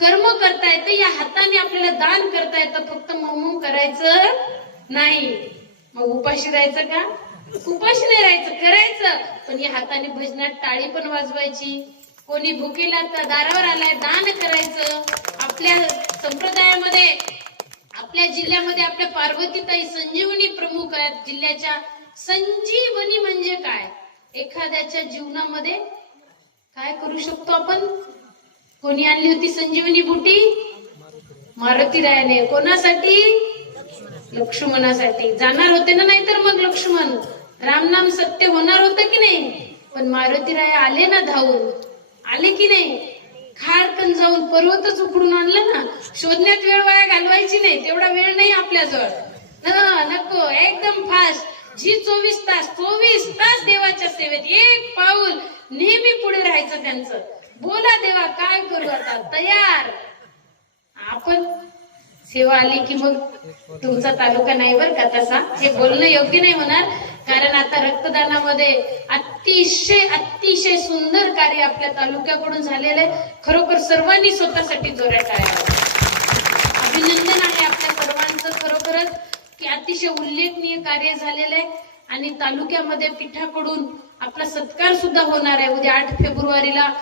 कर्म करता येतं, या हाताने आपल्याला दान करता येतं, फक्त मम करायचं नाही. मग उपाशी राहायचं का? उपाशी नाही राहायचं, करायचं. पण या हाताने भजनात टाळी पण वाजवायची. कोणी भुकेला तर दारावर आलाय, दान करायचं. आपल्या संप्रदायामध्ये, आपल्या जिल्ह्यामध्ये आपल्या पार्वतीताई संजीवनी प्रमुख आहेत जिल्ह्याच्या. संजीवनी म्हणजे काय? एखाद्याच्या जीवनामध्ये काय करू शकतो आपण? कोणी आणली होती संजीवनी बुटी? मारुतीरायाने. कोणासाठी? लक्ष्मणासाठी. जाणार होते ना, नाहीतर मग लक्ष्मण रामनाम सत्य होणार होतं की नाही. पण मारुतीराया आले ना धावून, आले की नाही. खाडकन जाऊन पर्वतच उकडून आणलं ना. शोधण्यात वेळ वाया घालवायची नाही, तेवढा वेळ नाही आपल्याजवळ. नको, एकदम फास्ट. जी 24 तास देवाच्या सेवेत, 1 पाऊल नेहमी पुढे राहायचं त्यांचं. बोला देवा काय करू आता, तयार. आपण सेवा आली की मग तुमचा तालुका नाही बर का तसा, हे बोलणं योग्य नाही होणार. कारण आता रक्तदानामध्ये अतिशय सुंदर कार्य आपल्या तालुक्याकडून झालेलं आहे. खरोखर सर्वांनी स्वतःसाठी जोरात टाळ्या. अभिनंदन आहे आपल्या सर्वांचं खरोखरच की अतिशय उल्लेखनीय कार्य झालेलं आहे. आणि तालुक्यामध्ये पीठाकडून आपला सत्कार सुद्धा होणार आहे. उद्या 8 फेब्रुवारीला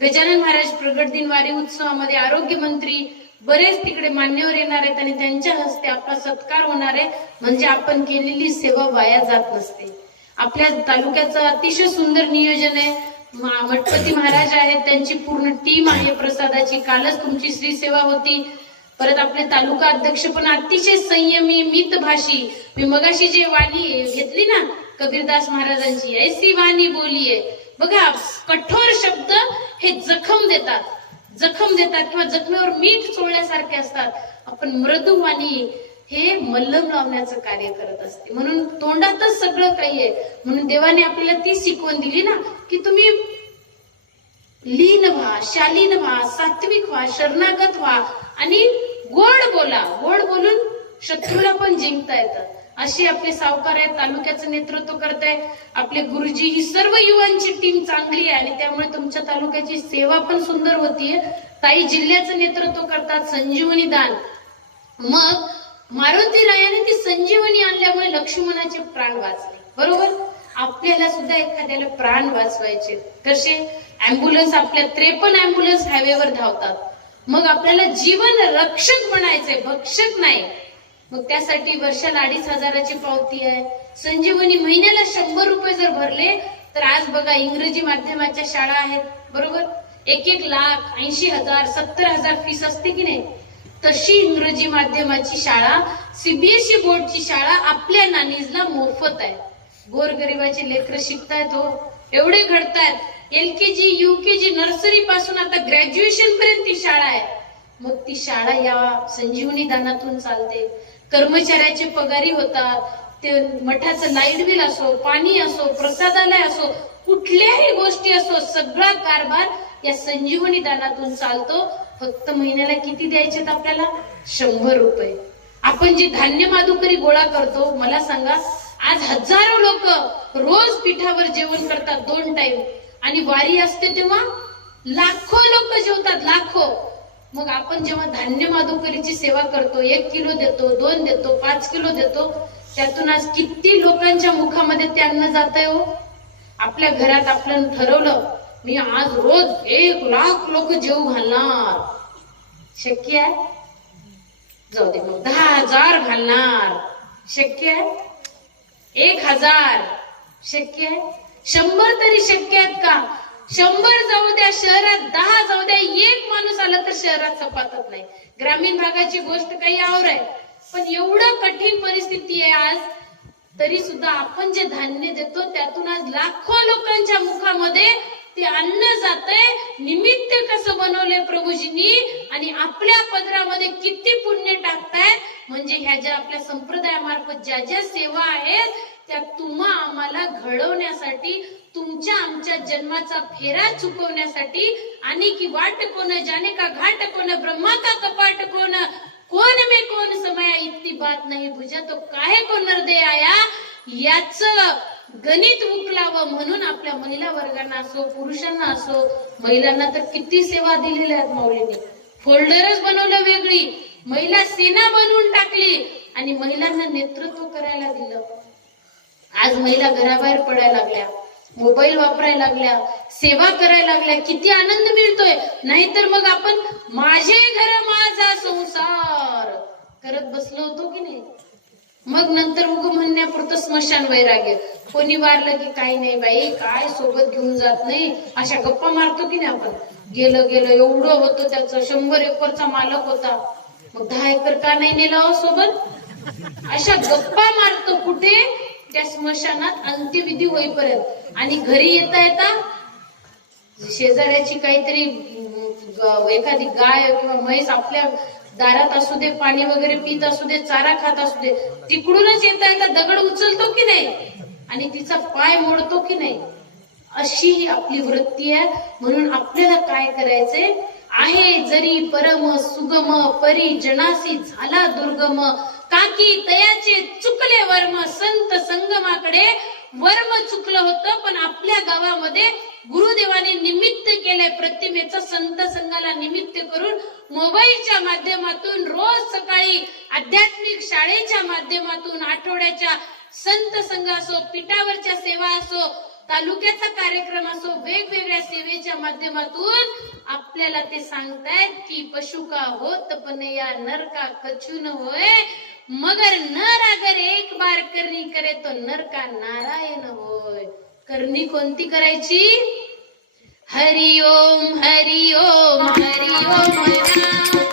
गजानन महाराज प्रगट दिन वारी उत्सवामध्ये आरोग्य मंत्री बरेच तिकडे मान्यवर येणार आहेत आणि त्यांच्या हस्ते आपला सत्कार होणार आहे. म्हणजे आपण केलेली सेवा वाया जात नसते. आपल्या तालुक्याचं अतिशय सुंदर नियोजन आहे. मठपती महाराज आहेत, त्यांची पूर्ण टीम आहे प्रसादाची. कालच तुमची श्री सेवा होती. परत आपले तालुका अध्यक्ष पण अतिशय संयमी, मितभाषी. मी मगाशी जे वाणी घेतली ना कबीरदास महाराजांची, ऐसी वाणी बोलिये. बघा, कठोर शब्द हे जखम देतात किंवा जखमेवर मीठ चोळल्यासारखे असतात. आपण मृदुवाणी हे मल्लम लावण्याचं कार्य करत असते. म्हणून तोंडातच सगळं काही आहे. म्हणून देवाने आपल्याला ती शिकवण दिली ना की तुम्ही लीन व्हा, शालीन व्हा, सात्विक व्हा, शरणागत व्हा आणि गोड बोला, गोड बोलून शत्रूला पण जिंकता येतं. अशी आपले सावकार आहेत, तालुक्याचं नेतृत्व करताय आपले गुरुजी. ही सर्व युवांची टीम चांगली आहे आणि त्यामुळे तुमच्या तालुक्याची सेवा पण सुंदर होतीये. ताई जिल्ह्याचं नेतृत्व करतात, संजीवनी दान. मग मारुती रायाने ती संजीवनी आणल्यामुळे लक्ष्मणाचे प्राण वाचले. बरोबर, आपल्याला सुद्धा एखाद्याला प्राण वाचवायचे. कसे? अँब्युलन्स, आपल्या 53 अँब्युलन्स हायवेवर धावतात. मग आपल्याला जीवन रक्षक बनायचंय, भक्षक नाही. मग त्यासाठी वर्षाला 2,500ची पावती आहे. संजीवनी महिन्याला 100 रुपये जर भरले तर आज बघा इंग्रजी माध्यमाच्या शाळा आहेत. बरोबर, 1-1 लाख, 80,000, 70,000 फीस असते की नाही? तशी इंग्रजी माध्यमाची शाळा, सीबीएसई बोर्डची शाळा आपल्या नानीजला मोफत आहे. गोरगरिबाची लेकरं शिकतायत हो, एवढे घडतायत. LKG, UKG, नर्सरी पासून आता ग्रॅज्युएशन पर्यंत ती शाळा आहे. मग ती शाळा या संजीवनी दानातून चालते. कर्मचाऱ्याचे पगारी होतात. ते मठाचं लाईट बिल असो, पाणी असो, प्रसादालय असो, कुठल्याही गोष्टी असो, सगळा कारभार या संजीवनी दानातून चालतो. फक्त महिन्याला किती द्यायचे आपल्याला? 100 रुपये. आपण जी धान्य माधुकरी गोळा करतो, मला सांगा, आज हजारो लोक रोज पिठावर जेवण करतात 2 टाइम, आणि वारी असते तेव्हा लाखो लोक जेवतात, लाखो. मग आपण जेव्हा धान्य माधुकरीची सेवा करतो, 1 किलो देतो, 2 देतो, 5 किलो देतो, त्यातून आज किती लोकांच्या मुखामध्ये ते अन्न जातंय हो. आपल्या घरात आपण ठरवलं, मी आज रोज 1 लाख लोक जेव घालणार. शक्य आहे? जाऊ दे, मग 10,000 घालणार. शक्य आहे? 1,000 शक्य आहे? 100 तरी शक्य आहेत का? 100 जाऊ द्या, शहरात 10 जाऊ द्या, 1 माणूस आला तर शहरात सपातच नाही. ग्रामीण भागाची गोष्ट काही और आहे, पण एवढं कठीण परिस्थिती आहे आज, तरी सुद्धा आपण जे धान्य देतो त्यातून आज लाखो लोकांच्या मुखामध्ये ते अन्न जातंय. निमित्त कसं बनवलंय प्रभूजींनी, आणि आपल्या पदरामध्ये किती पुण्य टाकतायत. म्हणजे ह्या ज्या आपल्या संप्रदायामार्फत ज्या ज्या सेवा आहेत त्या तुम्हा आम्हाला घडवण्यासाठी, तुमच्या आमच्या जन्माचा फेरा चुकवण्यासाठी, आणि की वाट कोण जाने का घाट कोण, ब्रह्मा का कपाट कोण में कोण समाया, इतनी बात नाही बुझा तो काहे को नरदे आया, याच गणित उकलावं म्हणून आपल्या महिला वर्गांना असो, पुरुषांना असो, महिलांना तर किती सेवा दिलेल्या आहेत माऊलींनी. फोल्डरच बनवलं वेगळी, महिला सेना बनवून टाकली आणि महिलांना नेतृत्व करायला दिलं. आज महिला घराबाहेर पडायला लागल्या, मोबाईल वापरायला लागल्या, सेवा करायला लागल्या. किती आनंद मिळतोय. नाहीतर मग आपण माझे घर माझा संसार करत बसलो होतो की नाही. मग नंतर उग म्हणण्यापुरतं स्मशान वैराग्य, कोणी वारलं की काही नाही बाई, काय सोबत घेऊन जात नाही, अशा गप्पा मारतो की नाही आपण. गेलं एवढं होतं त्याचं, 100 एकरचा मालक होता, मग 10 एकर का नाही नेला हो सोबत. अशा गप्पा मारतो कुठे? त्या स्मशानात अंत्यविधी होईपर्यंत. आणि घरी येता शेजाऱ्याची काहीतरी एखादी गाय किंवा म्हैस आपल्या दारात असू दे, पाणी वगैरे पित असू दे, चारा खात असू दे, तिकडूनच येता दगड उचलतो की नाही आणि तिचा पाय मोडतो की नाही. अशी ही आपली वृत्ती आहे. म्हणून आपल्याला काय करायचंय आहे, जरी परम सुगम परी जनासी झाला दुर्गम, काकी तयाचे चुकले वर्म, संत संगमाकडे वर्म चुकलं होतं. पण आपल्या गावामध्ये गुरुदेवाने निमित्त केलंय प्रतिमेचं, संत संघाला निमित्त करून मोबाईलच्या माध्यमातून, रोज सकाळी आध्यात्मिक शाळेच्या माध्यमातून, आठवड्याच्या संत संघ असो, पीठावरच्या सेवा असो, तालुक्याचा कार्यक्रम असो, वेगवेगळ्या सेवेच्या माध्यमातून आपल्याला ते सांगतायत की पशु का होत पण या नर का कछु न होय, मगर नर अगर एक बार करनी करे तो नर का नारायण होय. करणी कोणती करायची? हरिओम हरिओम हरिओम राम.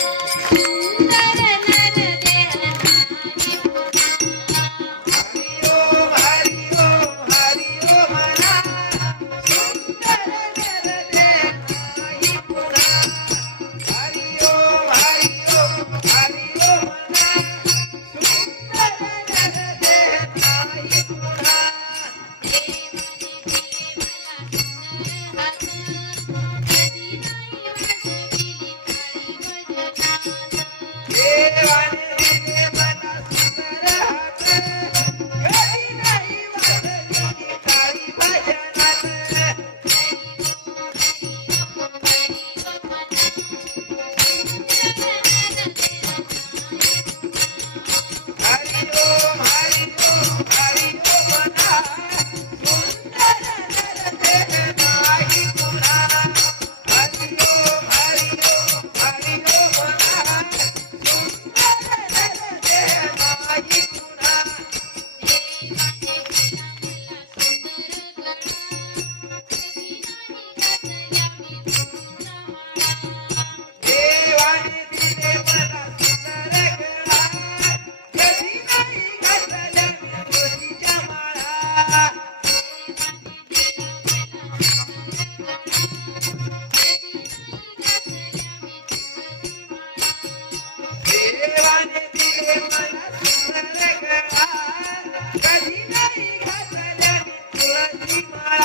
हरि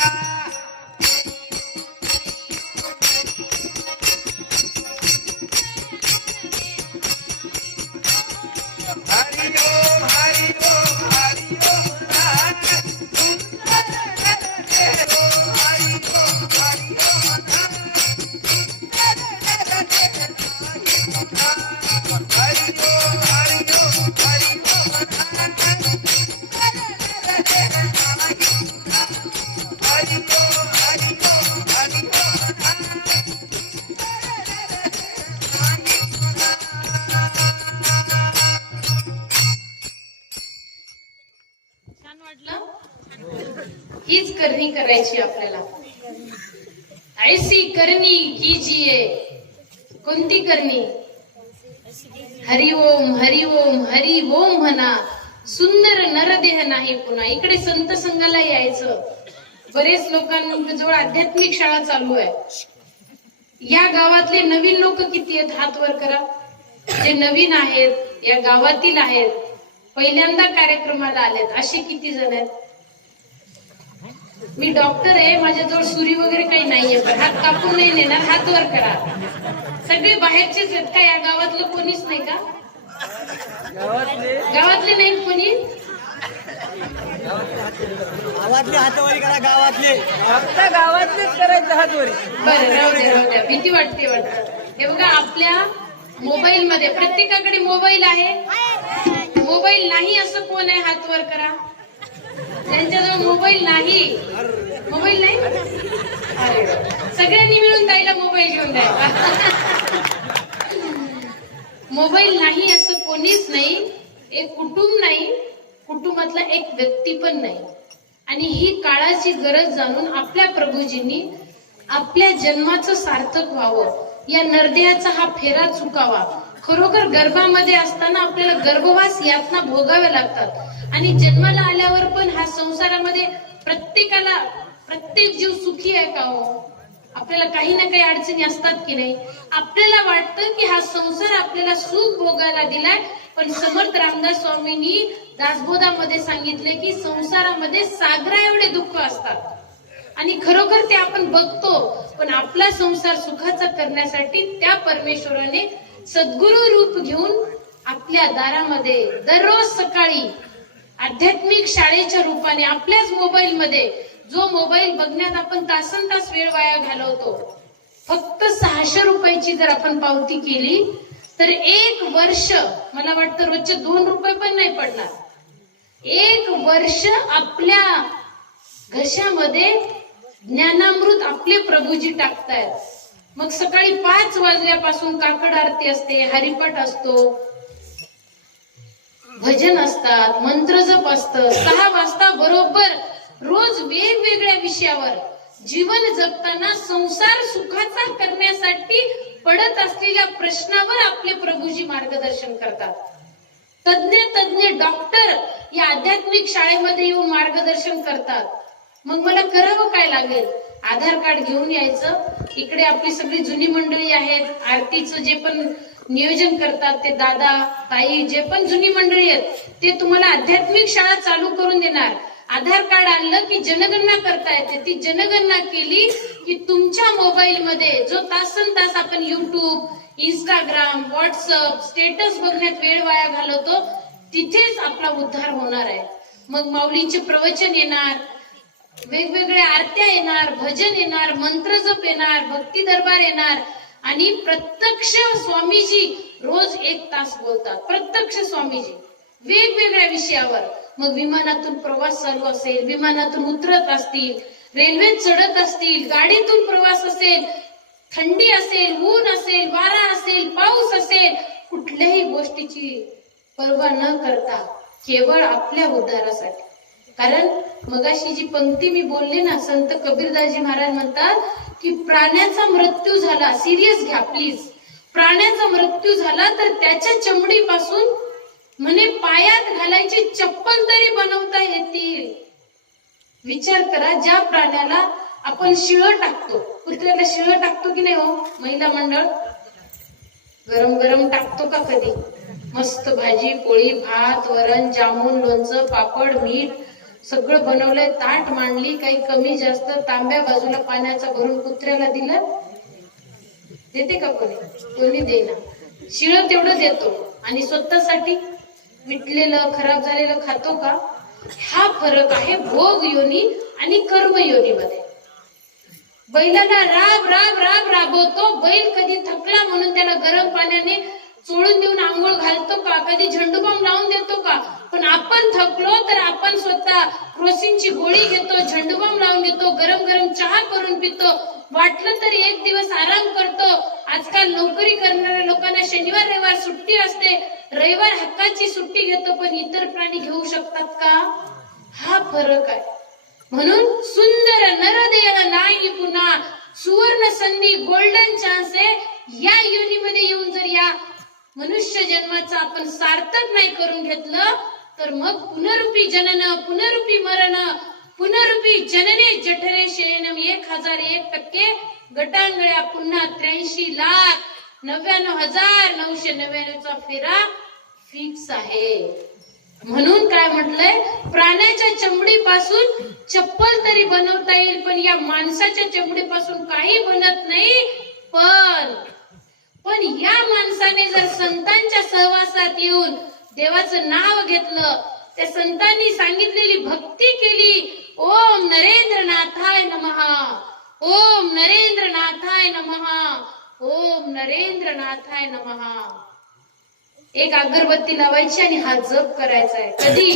ओम हरि ओम हरि ओम नाथ सुंदर नरते ओम हरि ओम नाथ सुंदर नरते हरि ओम हरि ओम हरि ओम नाथ हरि ओम हरि ओम हरि ओम छान वाटलं. हीच करणी करायची आपल्याला. ऐसी करणी कीजिए. कोणती करणी? हरि ओम हरि ओम हरि ओम म्हणा. सुंदर नरदेह नाही पुन्हा. इकडे संत संघाला यायचं. बरेच लोकांजवळ आध्यात्मिक शाळा चालू आहे. या गावातले नवीन लोक किती आहेत? हात वर करा. जे नवीन आहेत, या गावातील आहेत, पहिल्यांदा कार्यक्रमाला आलेत, असे किती जण आहेत? मी डॉक्टर आहे, माझ्याजवळ सुरी वगैरे काही नाहीये, पण हात कापून नाही नेणार. हात वर करा. सगळे बाहेरचेच आहेत का? या गावातलं कोणीच नाही का? गावातले नाही कोणी? गावातले हातवारी करा. गावातले फक्त गावातलेच करायचं हातवरी. बरं, राहू द्या. भीती वाटते वाटतं. हे बघा, आपल्या मोबाईल मध्ये प्रत्येकाकडे मोबाईल आहे. मोबाईल नाही असं कोण आहे? हात वर करा. त्यांच्याजवळ मोबाईल नाही. मोबाईल नाही? अरे वा. सगळ्यांनी मिळून ताईला मोबाईल घेऊन द्यायचा. मोबाईल नाही असं कोणीच नाही. एक कुटुंब नाही, कुटुंबातला एक व्यक्ती पण नाही. आणि ही काळाची गरज जाणून आपल्या प्रभूजींनी आपल्या जन्माचं सार्थक व्हावं, या नरदेहाचा हा फेरा चुकावा. खरोखर गर्भामध्ये असताना आपल्याला गर्भवास यातना भोगाव्या लागतात. आणि जन्माला आल्यावर पण हा संसारामध्ये प्रत्येक जीव सुखी आहे का हो? आपल्याला काही ना काही अडचणी असतात की नाही? आपल्याला वाटतं की हा संसार आपल्याला सुख भोगायला दिलाय, पण समर्थ रामदास स्वामींनी दासबोधामध्ये सांगितले की संसारामध्ये सागरा एवढे दुःख असतात. आणि खरोखर ते आपण बघतो, पण आपला संसार सुखाचा करण्यासाठी त्या परमेश्वराने सद्गुरु रूप घेऊन आपल्या दारामध्ये दररोज सकाळी आध्यात्मिक शाळेच्या रूपाने आपल्याच मोबाईल मध्ये, जो मोबाईल बघण्यात आपण तासन तास वेळ वाया घालवतो, फक्त 600 रुपयाची जर आपण पावती केली तर 1 वर्ष, मला वाटतं रोजचे 2 रुपये पण नाही पडणार, 1 वर्ष आपल्या घशामध्ये ज्ञानामृत आपले प्रभूजी टाकतायत. मग सकाळी 5 वाजल्यापासून काकड आरती असते, हरिपाठ असतो, भजन असतात, मंत्रजप असतं. 6 वाजता बरोबर रोज वेगवेगळ्या विषयावर जीवन जगताना संसार सुखाचा करण्यासाठी पडत असलेल्या प्रश्नावर आपले प्रभूजी मार्गदर्शन करतात. तज्ञ डॉक्टर या आध्यात्मिक शाळेमध्ये येऊन मार्गदर्शन करतात. मग मला करावं काय लागेल? आधार कार्ड घेऊन यायचं. इकडे आपली सगळी जुनी मंडळी आहेत, आरतीचं जे पण नियोजन करतात ते दादा ताई, जे पण जुनी मंडळी आहेत ते तुम्हाला आध्यात्मिक शाळा चालू करून देणार. आधार कार्ड आणलं की जनगणना करता येते. ती जनगणना केली की तुमच्या मोबाईल मध्ये जो तासन तास आपण युट्यूब, इंस्टाग्राम, व्हॉट्सअप, स्टेटस बघण्यात वेळ वाया घालवतो, तिथेच आपला उद्धार होणार आहे. मग माऊलींचे प्रवचन येणार, वेगवेगळ्या आरत्या येणार, भजन येणार, मंत्रजप येणार, भक्ती दरबार येणार आणि प्रत्यक्ष स्वामीजी रोज 1 तास बोलतात. प्रत्यक्ष स्वामीजी वेगवेगळ्या विषयावर. मग विमानातून प्रवास चालू असेल, विमानातून उतरत असतील, रेल्वेत चढत असतील, गाडीतून प्रवास असेल, थंडी असेल, ऊन असेल, वारा असेल, पाऊस असेल, कुठल्याही गोष्टीची पर्वा न करता केवळ आपल्या उद्धारासाठी. कारण मगाशी जी पंक्ती मी बोलले ना, संत कबीरदासजी महाराज म्हणतात की प्राण्याचा मृत्यू झाला, सिरियस घ्या प्लीज, प्राण्याचा मृत्यू झाला तर त्याच्या चमडीपासून म्हणे पायात घालायची चप्पल तरी बनवता येतील. विचार करा, ज्या प्राण्याला आपण शिळं टाकतो, कुत्र्याला शिळं टाकतो की नाही हो महिला मंडळ? गरम गरम टाकतो का कधी? मस्त भाजी पोळी भात वरण जामून लोणचं पापड मीठ सगळं बनवलंय, ताट मांडली, काही कमी जास्त तांब्या बाजूला पाण्याचा भरून कुत्र्याला दिलं, देते का कोणी? कोणी देईना. शिळं तेवढं देतो आणि स्वतःसाठी विटलेलं खराब झालेलं खातो का? हा फरक आहे भोग योनी आणि कर्म योनीमध्ये. बैलाला राब राब राब राबवतो, बैल कधी थकला म्हणून त्याला गरम पाण्याने चोळून देऊन आंघोळ घालतो का? कधी झेंडूबाम लावून देतो का? पण आपण थकलो तर आपण स्वतः क्रोसिनची गोळी घेतो, झेंडूबाम लावून देतो, गरम गरम चहा करून पितो, वाटलं तर एक दिवस आराम करतो. आजकाल नोकरी करणाऱ्या लोकांना शनिवार रविवार सुट्टी असते, रविवार हक्काची सुट्टी घेतो, पण इतर प्राणी घेऊ शकतात का? हा फरक आहे. म्हणून सुंदर नरदेह नाही पुन्हा, सुवर्ण संधी गोल्डन चान्स आहे. या योनीमध्ये येऊन जर या मनुष्य जन्माचा आपण सार्थक नाही करून घेतलं तर मग पुनरुपी जनन, पुनरुपी मरण, पुनरुपी जनने जठरे शयनम 1001% गटांगळ्या पुन्हा 83,99,999 फेरा फिक्स आहे. म्हणून काय म्हटलंय, प्राण्याच्या चमडीपासून चप्पल तरी बनवता येईल, पण या माणसाच्या चमडीपासून काही बनत नाही. पण या माणसाने जर संतांच्या सहवासात येऊन देवाचं नाव घेतलं, त्या संतांनी सांगितलेली भक्ती केली, ओम नरेंद्रनाथाय नमः, ओम नरेंद्रनाथाय नमः, ओम नरेंद्रनाथाय नमः. एक अगरबत्ती लावायची आणि हा जप करायचा आहे. कधी?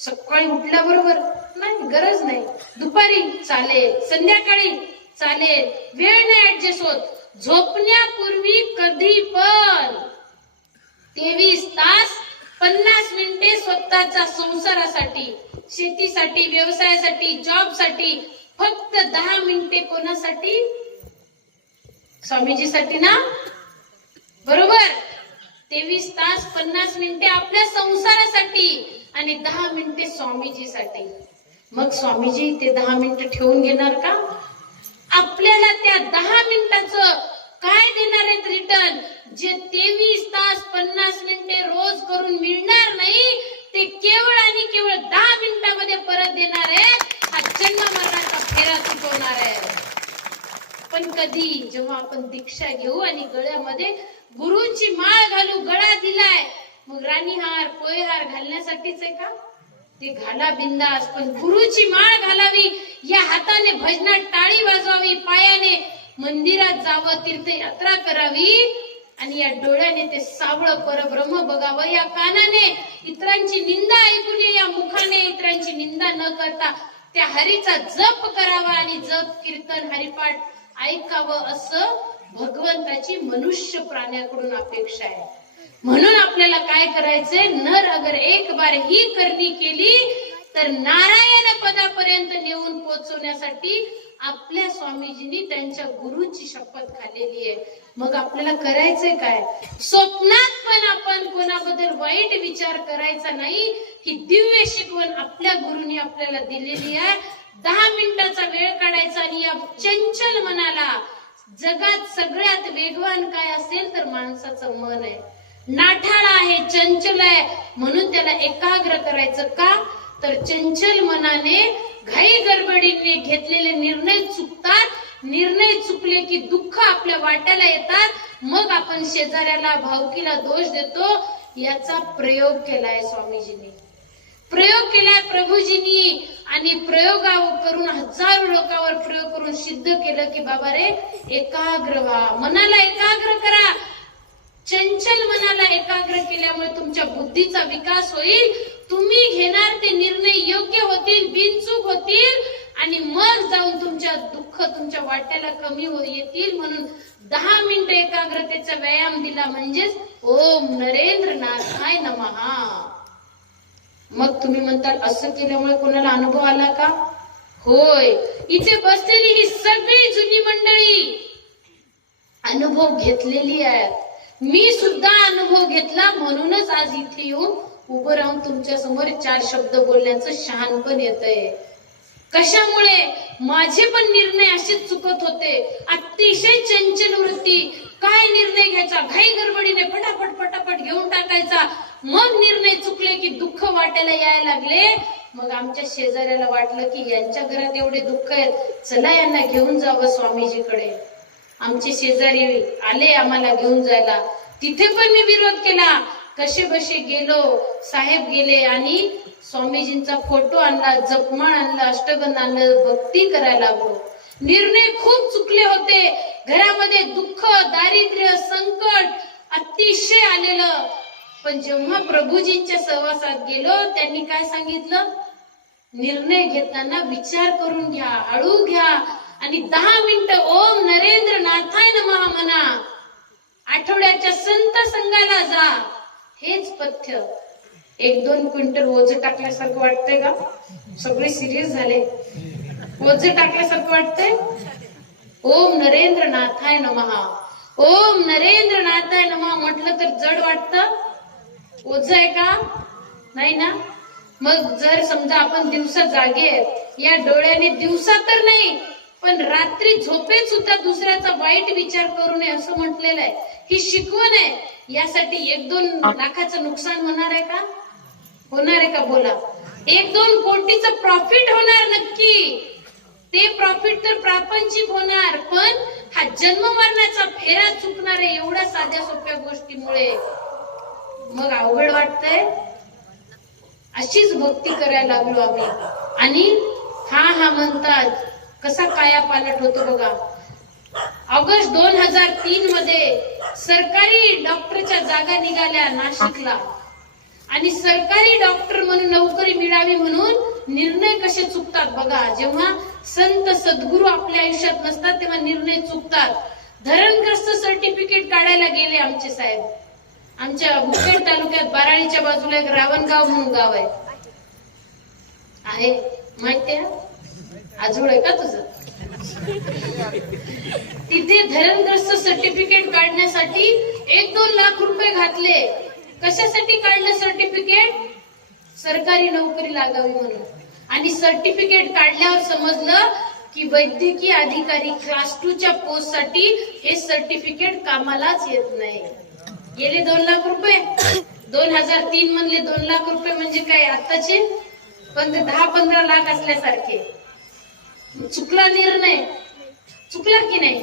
सकाळी उठल्याबरोबर नाही, गरज नाही. दुपारी चालेल, संध्याकाळी चालेल, वेळ नाही ऍडजस्ट होत, झोपण्यापूर्वी कधी पण 23 तास 50 मिनिटे स्वतःच्या संसारासाठी, शेतीसाठी, व्यवसायासाठी, जॉबसाठी, फक्त 10 मिनिटे कोणासाठी? स्वामीजीसाठी ना, बरोबर? 23 तास 50 मिनिटे आपल्या संसारासाठी आणि 10 मिनिटे स्वामीजीसाठी. मग स्वामीजी ते 10 मिनिटं ठेवून घेणार का? आपल्याला त्या 10 मिनिटाचं काय देणार आहेत रिटर्न? जे 23 तास 50 मिनिटे रोज करून मिळणार नाही, ते केवळ आणि केवळ 10 मिनिटांमध्ये परत देणार आहे. हा जन्म मरणाचा फेरा चुकवणार आहे. पण कधी? जेव्हा आपण दीक्षा घेऊ आणि गळ्यामध्ये गुरूंची माळ घालू, गळा दिलाय, मग राणीहार पोयहार घालण्यासाठीच आहे का? ते घाला बिंदास, पण गुरुची माळ घालावी, या हाताने भजनात टाळी वाजवावी, पायाने मंदिरात जावं, तीर्थयात्रा करावी आणि या डोळ्याने ते सावळ परब्रह्म बघावं, या कानाने इतरांची निंदा ऐकू नये, या मुखाने इतरांची निंदा न करता त्या हरीचा जप करावा आणि जप कीर्तन हरिपाठ ऐकावं, असं भगवंताची मनुष्य प्राण्याकडून अपेक्षा आहे. म्हणून आपल्याला काय करायचंय? नर अगर एक बार ही करणी केली तर नारायण पदापर्यंत नेऊन पोहोचवण्यासाठी आपल्या स्वामीजींनी त्यांच्या गुरुची शपथ खाल्लेली आहे. मग आपल्याला करायचंय काय? स्वप्नात पण आपण कोणाबद्दल वाईट विचार करायचा नाही. ही दिव्य शिकवण आपल्या गुरुनी आपल्याला दिलेली आहे. 10 मिनिटाचा वेळ काढायचा आणि या चंचल मनाला, जगात सगळ्यात वेगवान काय असेल तर माणसाचं मन आहे. नाठाळा आहे, चंचल आहे, म्हणून त्याला एकाग्र करायचं का? तर चंचल मनाने घाई गडबडीने घेतलेले निर्णय चुकतात. निर्णय चुकले की दुःख आपल्या वाट्याला येतात. मग आपण शेजाऱ्याला, भावकीला दोष देतो. याचा प्रयोग केलाय स्वामीजींनी, प्रयोग केलाय प्रभूजींनी, आणि प्रयोग करून हजारो लोकांवर प्रयोग करून सिद्ध केलं की बाबा रे, एकाग्र व्हा, मनाला एकाग्र करा. चंचल मनाला एकाग्र केल्यामुळे तुमच्या बुद्धीचा विकास होईल. तुम्ही घेणार ते निर्णय योग्य होतील, बिनचूक होतील आणि मग जाऊन तुमच्या दुःख तुमच्या वाट्याला कमी येतील. म्हणून 10 मिनिटं एकाग्रतेचा व्यायाम दिला म्हणजेच ओम नरेंद्रनाथाय नमः. मग तुम्ही म्हणताल असं केल्यामुळे कोणाला अनुभव आला का? होय, इथे बसलेली ही सगळी जुनी मंडळी अनुभव घेतलेली आहे. मी सुद्धा अनुभव घेतला, म्हणूनच आज इथे येऊन उभं राहून तुमच्या समोर 4 शब्द बोलण्याचं शहाणपण येतंय. कशामुळे? माझे पण निर्णय असेच चुकत होते. अतिशय चंचल वृत्ती. काय निर्णय घ्यायचा? घाई गडबडीने फटाफट घेऊन टाकायचा. मग निर्णय चुकले की दुःख वाटायला यायला लागले. मग आमच्या शेजाऱ्याला वाटलं की यांच्या घरात एवढे दुःख आहेत, चला यांना घेऊन जावं स्वामीजीकडे. आमचे शेजारी आले आम्हाला घेऊन जायला. तिथे पण मी विरोध केला. कसे बसे गेलो, साहेब गेले आणि स्वामीजींचा फोटो आणला, जपमाळ आणलं, अष्टगंध आणलं, भक्ती करायला लागलो. निर्णय खूप चुकले होते. घरामध्ये दुःख, दारिद्र्य, संकट अतिशय आलेलं. पण जेव्हा प्रभूजींच्या सहवासात गेलो, त्यांनी काय सांगितलं? निर्णय घेताना विचार करून घ्या, हळू घ्या आणि 10 मिनिटं ओम नरेंद्र नाथाय नमः म्हणा. आठवड्याच्या संत संघाला जा. हेच पथ्य. 1-2 क्विंटल ओझं टाकल्यासारखं वाटतंय का? सगळे सिरियस झाले. ओझं टाकल्यासारखं वाटतंय? ओम नरेंद्र नाथाय नमः, ओम नरेंद्र नाथाय नमः म्हटलं तर जड वाटतं? ओझं आहे का? नाही ना. मग जर समजा आपण दिवसा जागे आहेत, या डोळ्याने दिवसा तर नाही पण रात्री झोपेत सुद्धा दुसऱ्याचा वाईट विचार करू नये असं म्हटलेलं आहे. ही शिकवण आहे. यासाठी 1-2 लाखाचं नुकसान होणार आहे का? होणार आहे का? बोला. 1-2 कोटीचं प्रॉफिट होणार नक्की. ते प्रॉफिट तर प्रापंचिक होणार, पण हा जन्म मरणाचा फेरा चुकणार आहे एवढ्या साध्या सोप्या गोष्टीमुळे. मग अवघड वाटतंय. अशीच भक्ती करायला लागलो आम्ही. आणि हा म्हणतात कसा काया पालट होतो बघा. ऑगस्ट 2003 मध्ये सरकारी डॉक्टरच्या जागा निघाल्या नाशिकला आणि सरकारी डॉक्टर म्हणून नोकरी मिळावी म्हणून निर्णय कसे चुकतात बघा. जेव्हा संत सद्गुरू आपल्या आयुष्यात नसतात तेव्हा निर्णय चुकतात. धरणग्रस्त सर्टिफिकेट काढायला गेले आमचे साहेब. आमच्या मुखेड तालुक्यात बाराळीच्या बाजूला एक रावणगाव म्हणून गाव आहे माहितीये? आजोळ आहे का तुझं? तिथे धरणग्रस्त सर्टिफिकेट काढण्यासाठी 1-2 लाख रुपये घातले. कशासाठी काढलं सर्टिफिकेट? सरकारी नोकरी लागावी म्हणून. आणि सर्टिफिकेट काढल्यावर समजलं की वैद्यकीय अधिकारी क्लास 2 च्या पोस्ट साठी हे सर्टिफिकेट कामालाच येत नाही. गेले 2 लाख रुपये. 2003 मधले 2 लाख रुपये म्हणजे काय आताचे? पण 10-15 लाख असल्यासारखे. चुकला निर्णय. चुकला की नाही?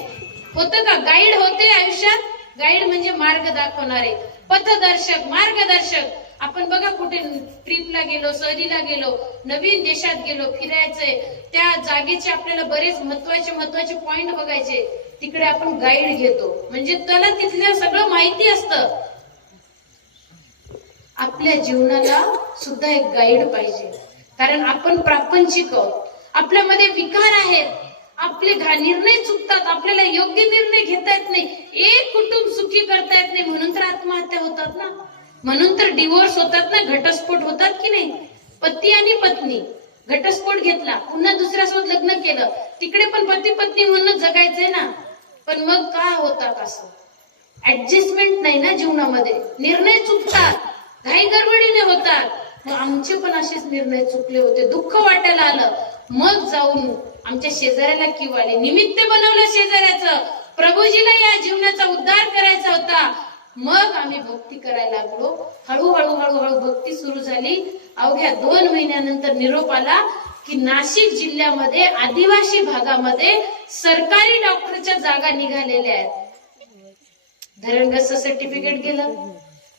होतं का? गाईड होते आयुष्यात. गाईड म्हणजे मार्ग दाखवणारे, पथदर्शक, मार्गदर्शक. आपण बघा कुठे ट्रिपला गेलो, सहलीला गेलो, नवीन देशात गेलो, फिरायचंय, त्या जागेचे आपल्याला बरेच महत्वाचे पॉइंट बघायचे. तिकडे आपण गाईड घेतो म्हणजे त्याला तिथलं सगळं माहिती असतं. आपल्या जीवनाला सुद्धा एक गाईड पाहिजे. कारण आपण प्रापंचिक आहोत. आपल्यामध्ये विकार आहेत. आपले निर्णय चुकतात. आपल्याला योग्य निर्णय घेता येत नाही. एक कुटुंब सुखी करता येत नाही म्हणून तर आत्महत्या होतात ना. म्हणून तर डिवोर्स होतात ना, घटस्फोट होतात की नाही. पती आणि पत्नी घटस्फोट घेतला, पुन्हा दुसऱ्यासोबत लग्न केलं, तिकडे पण पती पत्नी म्हणून जगायचंय ना. पण मग का होतात असं? ऍडजस्टमेंट नाही ना जीवनामध्ये. निर्णय चुकतात, घाई गडबडीने होतात. मग आमचे पण असेच निर्णय चुकले होते. दुःख वाटायला आलं. मग जाऊन आमच्या शेजाऱ्याला किंवा आले, निमित्त बनवलं शेजाऱ्याचं. प्रभूजीला या जीवनाचा उद्धार करायचा होता. मग आम्ही भक्ती करायला लागलो. हळूहळू भक्ती सुरू झाली. अवघ्या 2 महिन्यानंतर निरोप आला की नाशिक जिल्ह्यामध्ये आदिवासी भागामध्ये सरकारी डॉक्टरच्या जागा निघालेल्या आहेत. धरणग्रस्त सर्टिफिकेट गेलं.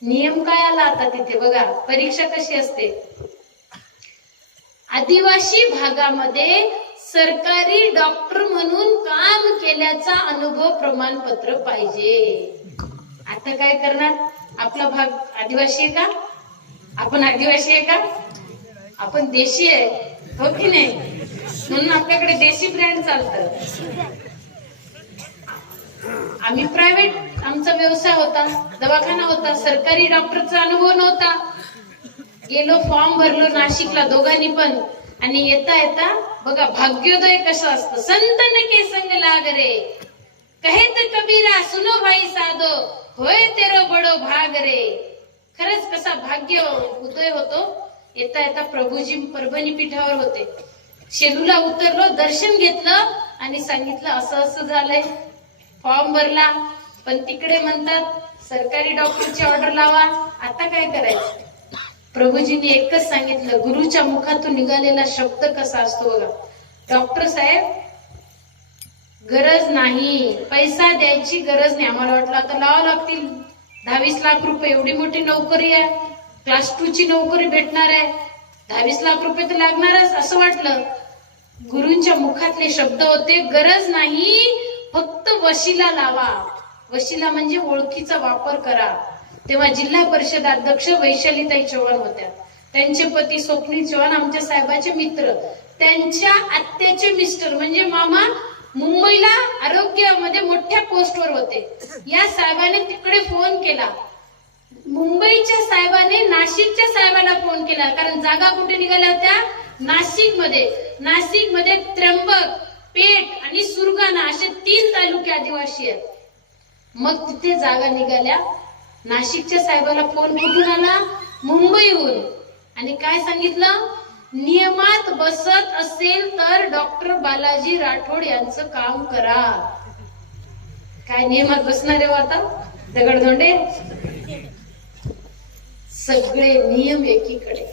नियम काय आला आता तिथे बघा, परीक्षा कशी असते. आदिवासी भागामध्ये सरकारी डॉक्टर म्हणून काम केल्याचा अनुभव प्रमाणपत्र पाहिजे. आता काय करणार? आपला भाग आदिवासी आहे का? आपण आदिवासी आहे का? आपण देशी आहे, हो की नाही? म्हणून आपल्याकडे देशी ब्रँड चालतं. आम्ही प्रायव्हेट, आमचा व्यवसाय होता, दवाखाना होता, सरकारी डॉक्टरचा अनुभव नव्हता. गेलो, फॉर्म भरलो नाशिकला दोघांनी पण. आणि येता येता बघा भाग्योदय कसं असतं. संतन के संग लाग रे, कहे तर कबीरा सुनो भाई साधो, होय तेरो बडो भाग रे. खरंच कसा भाग्य उदय होतो. येता येता प्रभूजी परभणी पीठावर होते. शेलूला उतरलो, दर्शन घेतलं आणि सांगितलं असं असं झालंय. फॉर्म भरला, पण तिकडे म्हणतात सरकारी डॉक्टरची ऑर्डर लावा. आता काय करायचं? प्रभूजींनी एकच सांगितलं, गुरुच्या मुखातून निघालेला शब्द कसा असतो बघा. डॉक्टर साहेब, गरज नाही, पैसा द्यायची गरज नाही. आम्हाला वाटलं आता लावावं लागतील 10-20 लाख रुपये, एवढी मोठी नोकरी आहे, क्लास 2 ची नोकरी भेटणार आहे, 10-20 लाख रुपये तर लागणारच असं वाटलं. गुरूंच्या मुखातले शब्द होते, गरज नाही, फक्त वशिला लावा. वशिला म्हणजे ओळखीचा वापर करा. तेव्हा जिल्हा परिषद अध्यक्ष वैशालीताई चव्हाण होत्या. त्यांचे पती स्वप्नील चव्हाण आमच्या साहेबाचे मित्र, त्यांच्या आत्याचे मिस्टर म्हणजे मामा मुंबईला आरोग्यामध्ये मोठ्या पोस्टवर होते. या साहेबाने तिकडे फोन केला, मुंबईच्या साहेबाने नाशिकच्या साहेबांना फोन केला, कारण जागा कुठे निघाल्या होत्या, नाशिकमध्ये त्र्यंबक, पेठ आणि सुरगाणा असे 3 तालुके आदिवासी आहेत. मग तिथे जागा निघाल्या. नाशिकच्या साहेबाला फोन कुठून आला, मुंबईहून, आणि काय सांगितलं, नियमात बसत असेल तर डॉक्टर बालाजी राठोड यांचं काम करा. काय नियमात बसणार आहे आता दगडधोंडे? सगळे नियम एकीकडे.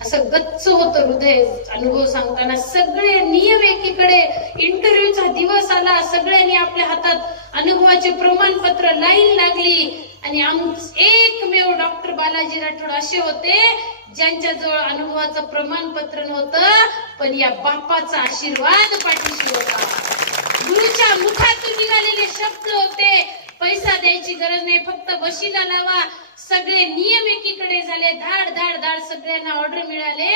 असं गच्च होतं हृदय अनुभव सांगताना. सगळे नियम एकीकडे. इंटरव्ह्यूचा दिवस आला, सगळ्यांनी आपल्या हातात अनुभवाचे प्रमाणपत्र, लाईन लागली, आणि एकमेव डॉक्टर बालाजी राठोड असे होते ज्यांच्याजवळ अनुभवाचं प्रमाणपत्र नव्हतं, पण या बापाचा आशीर्वाद पाठीशी होता. गुरुच्या मुखातून निघालेले शब्द होते, पैसा द्यायची गरज नाही, फक्त वशिला लावा. सगळे नियम एकीकडे झाले, धाड धाड धाड सगळ्यांना ऑर्डर मिळाले,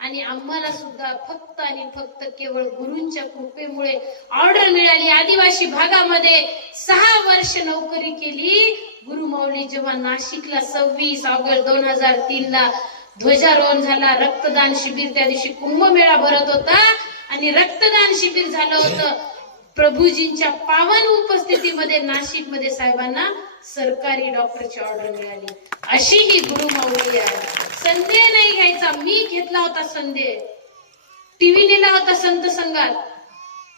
आणि आम्हाला सुद्धा फक्त आणि फक्त केवळ गुरूंच्या कृपेमुळे ऑर्डर मिळाली. आदिवासी भागामध्ये 6 वर्ष नोकरी केली. गुरुमाऊली जेव्हा नाशिकला 26 ऑगस्ट 2003 ध्वजारोहण झाला, रक्तदान शिबिर, त्या दिवशी कुंभमेळा भरत होता आणि रक्तदान शिबिर झालं होतं. प्रभूजींच्या पावन उपस्थितीमध्ये नाशिकमध्ये साहेबांना सरकारी डॉक्टरची ऑर्डर मिळाली. अशी ही गुरुमाऊली आहे. संदेह नाही घ्यायचा. मी घेतला होता संदेह, टीव्ही नेला होता संत संघात,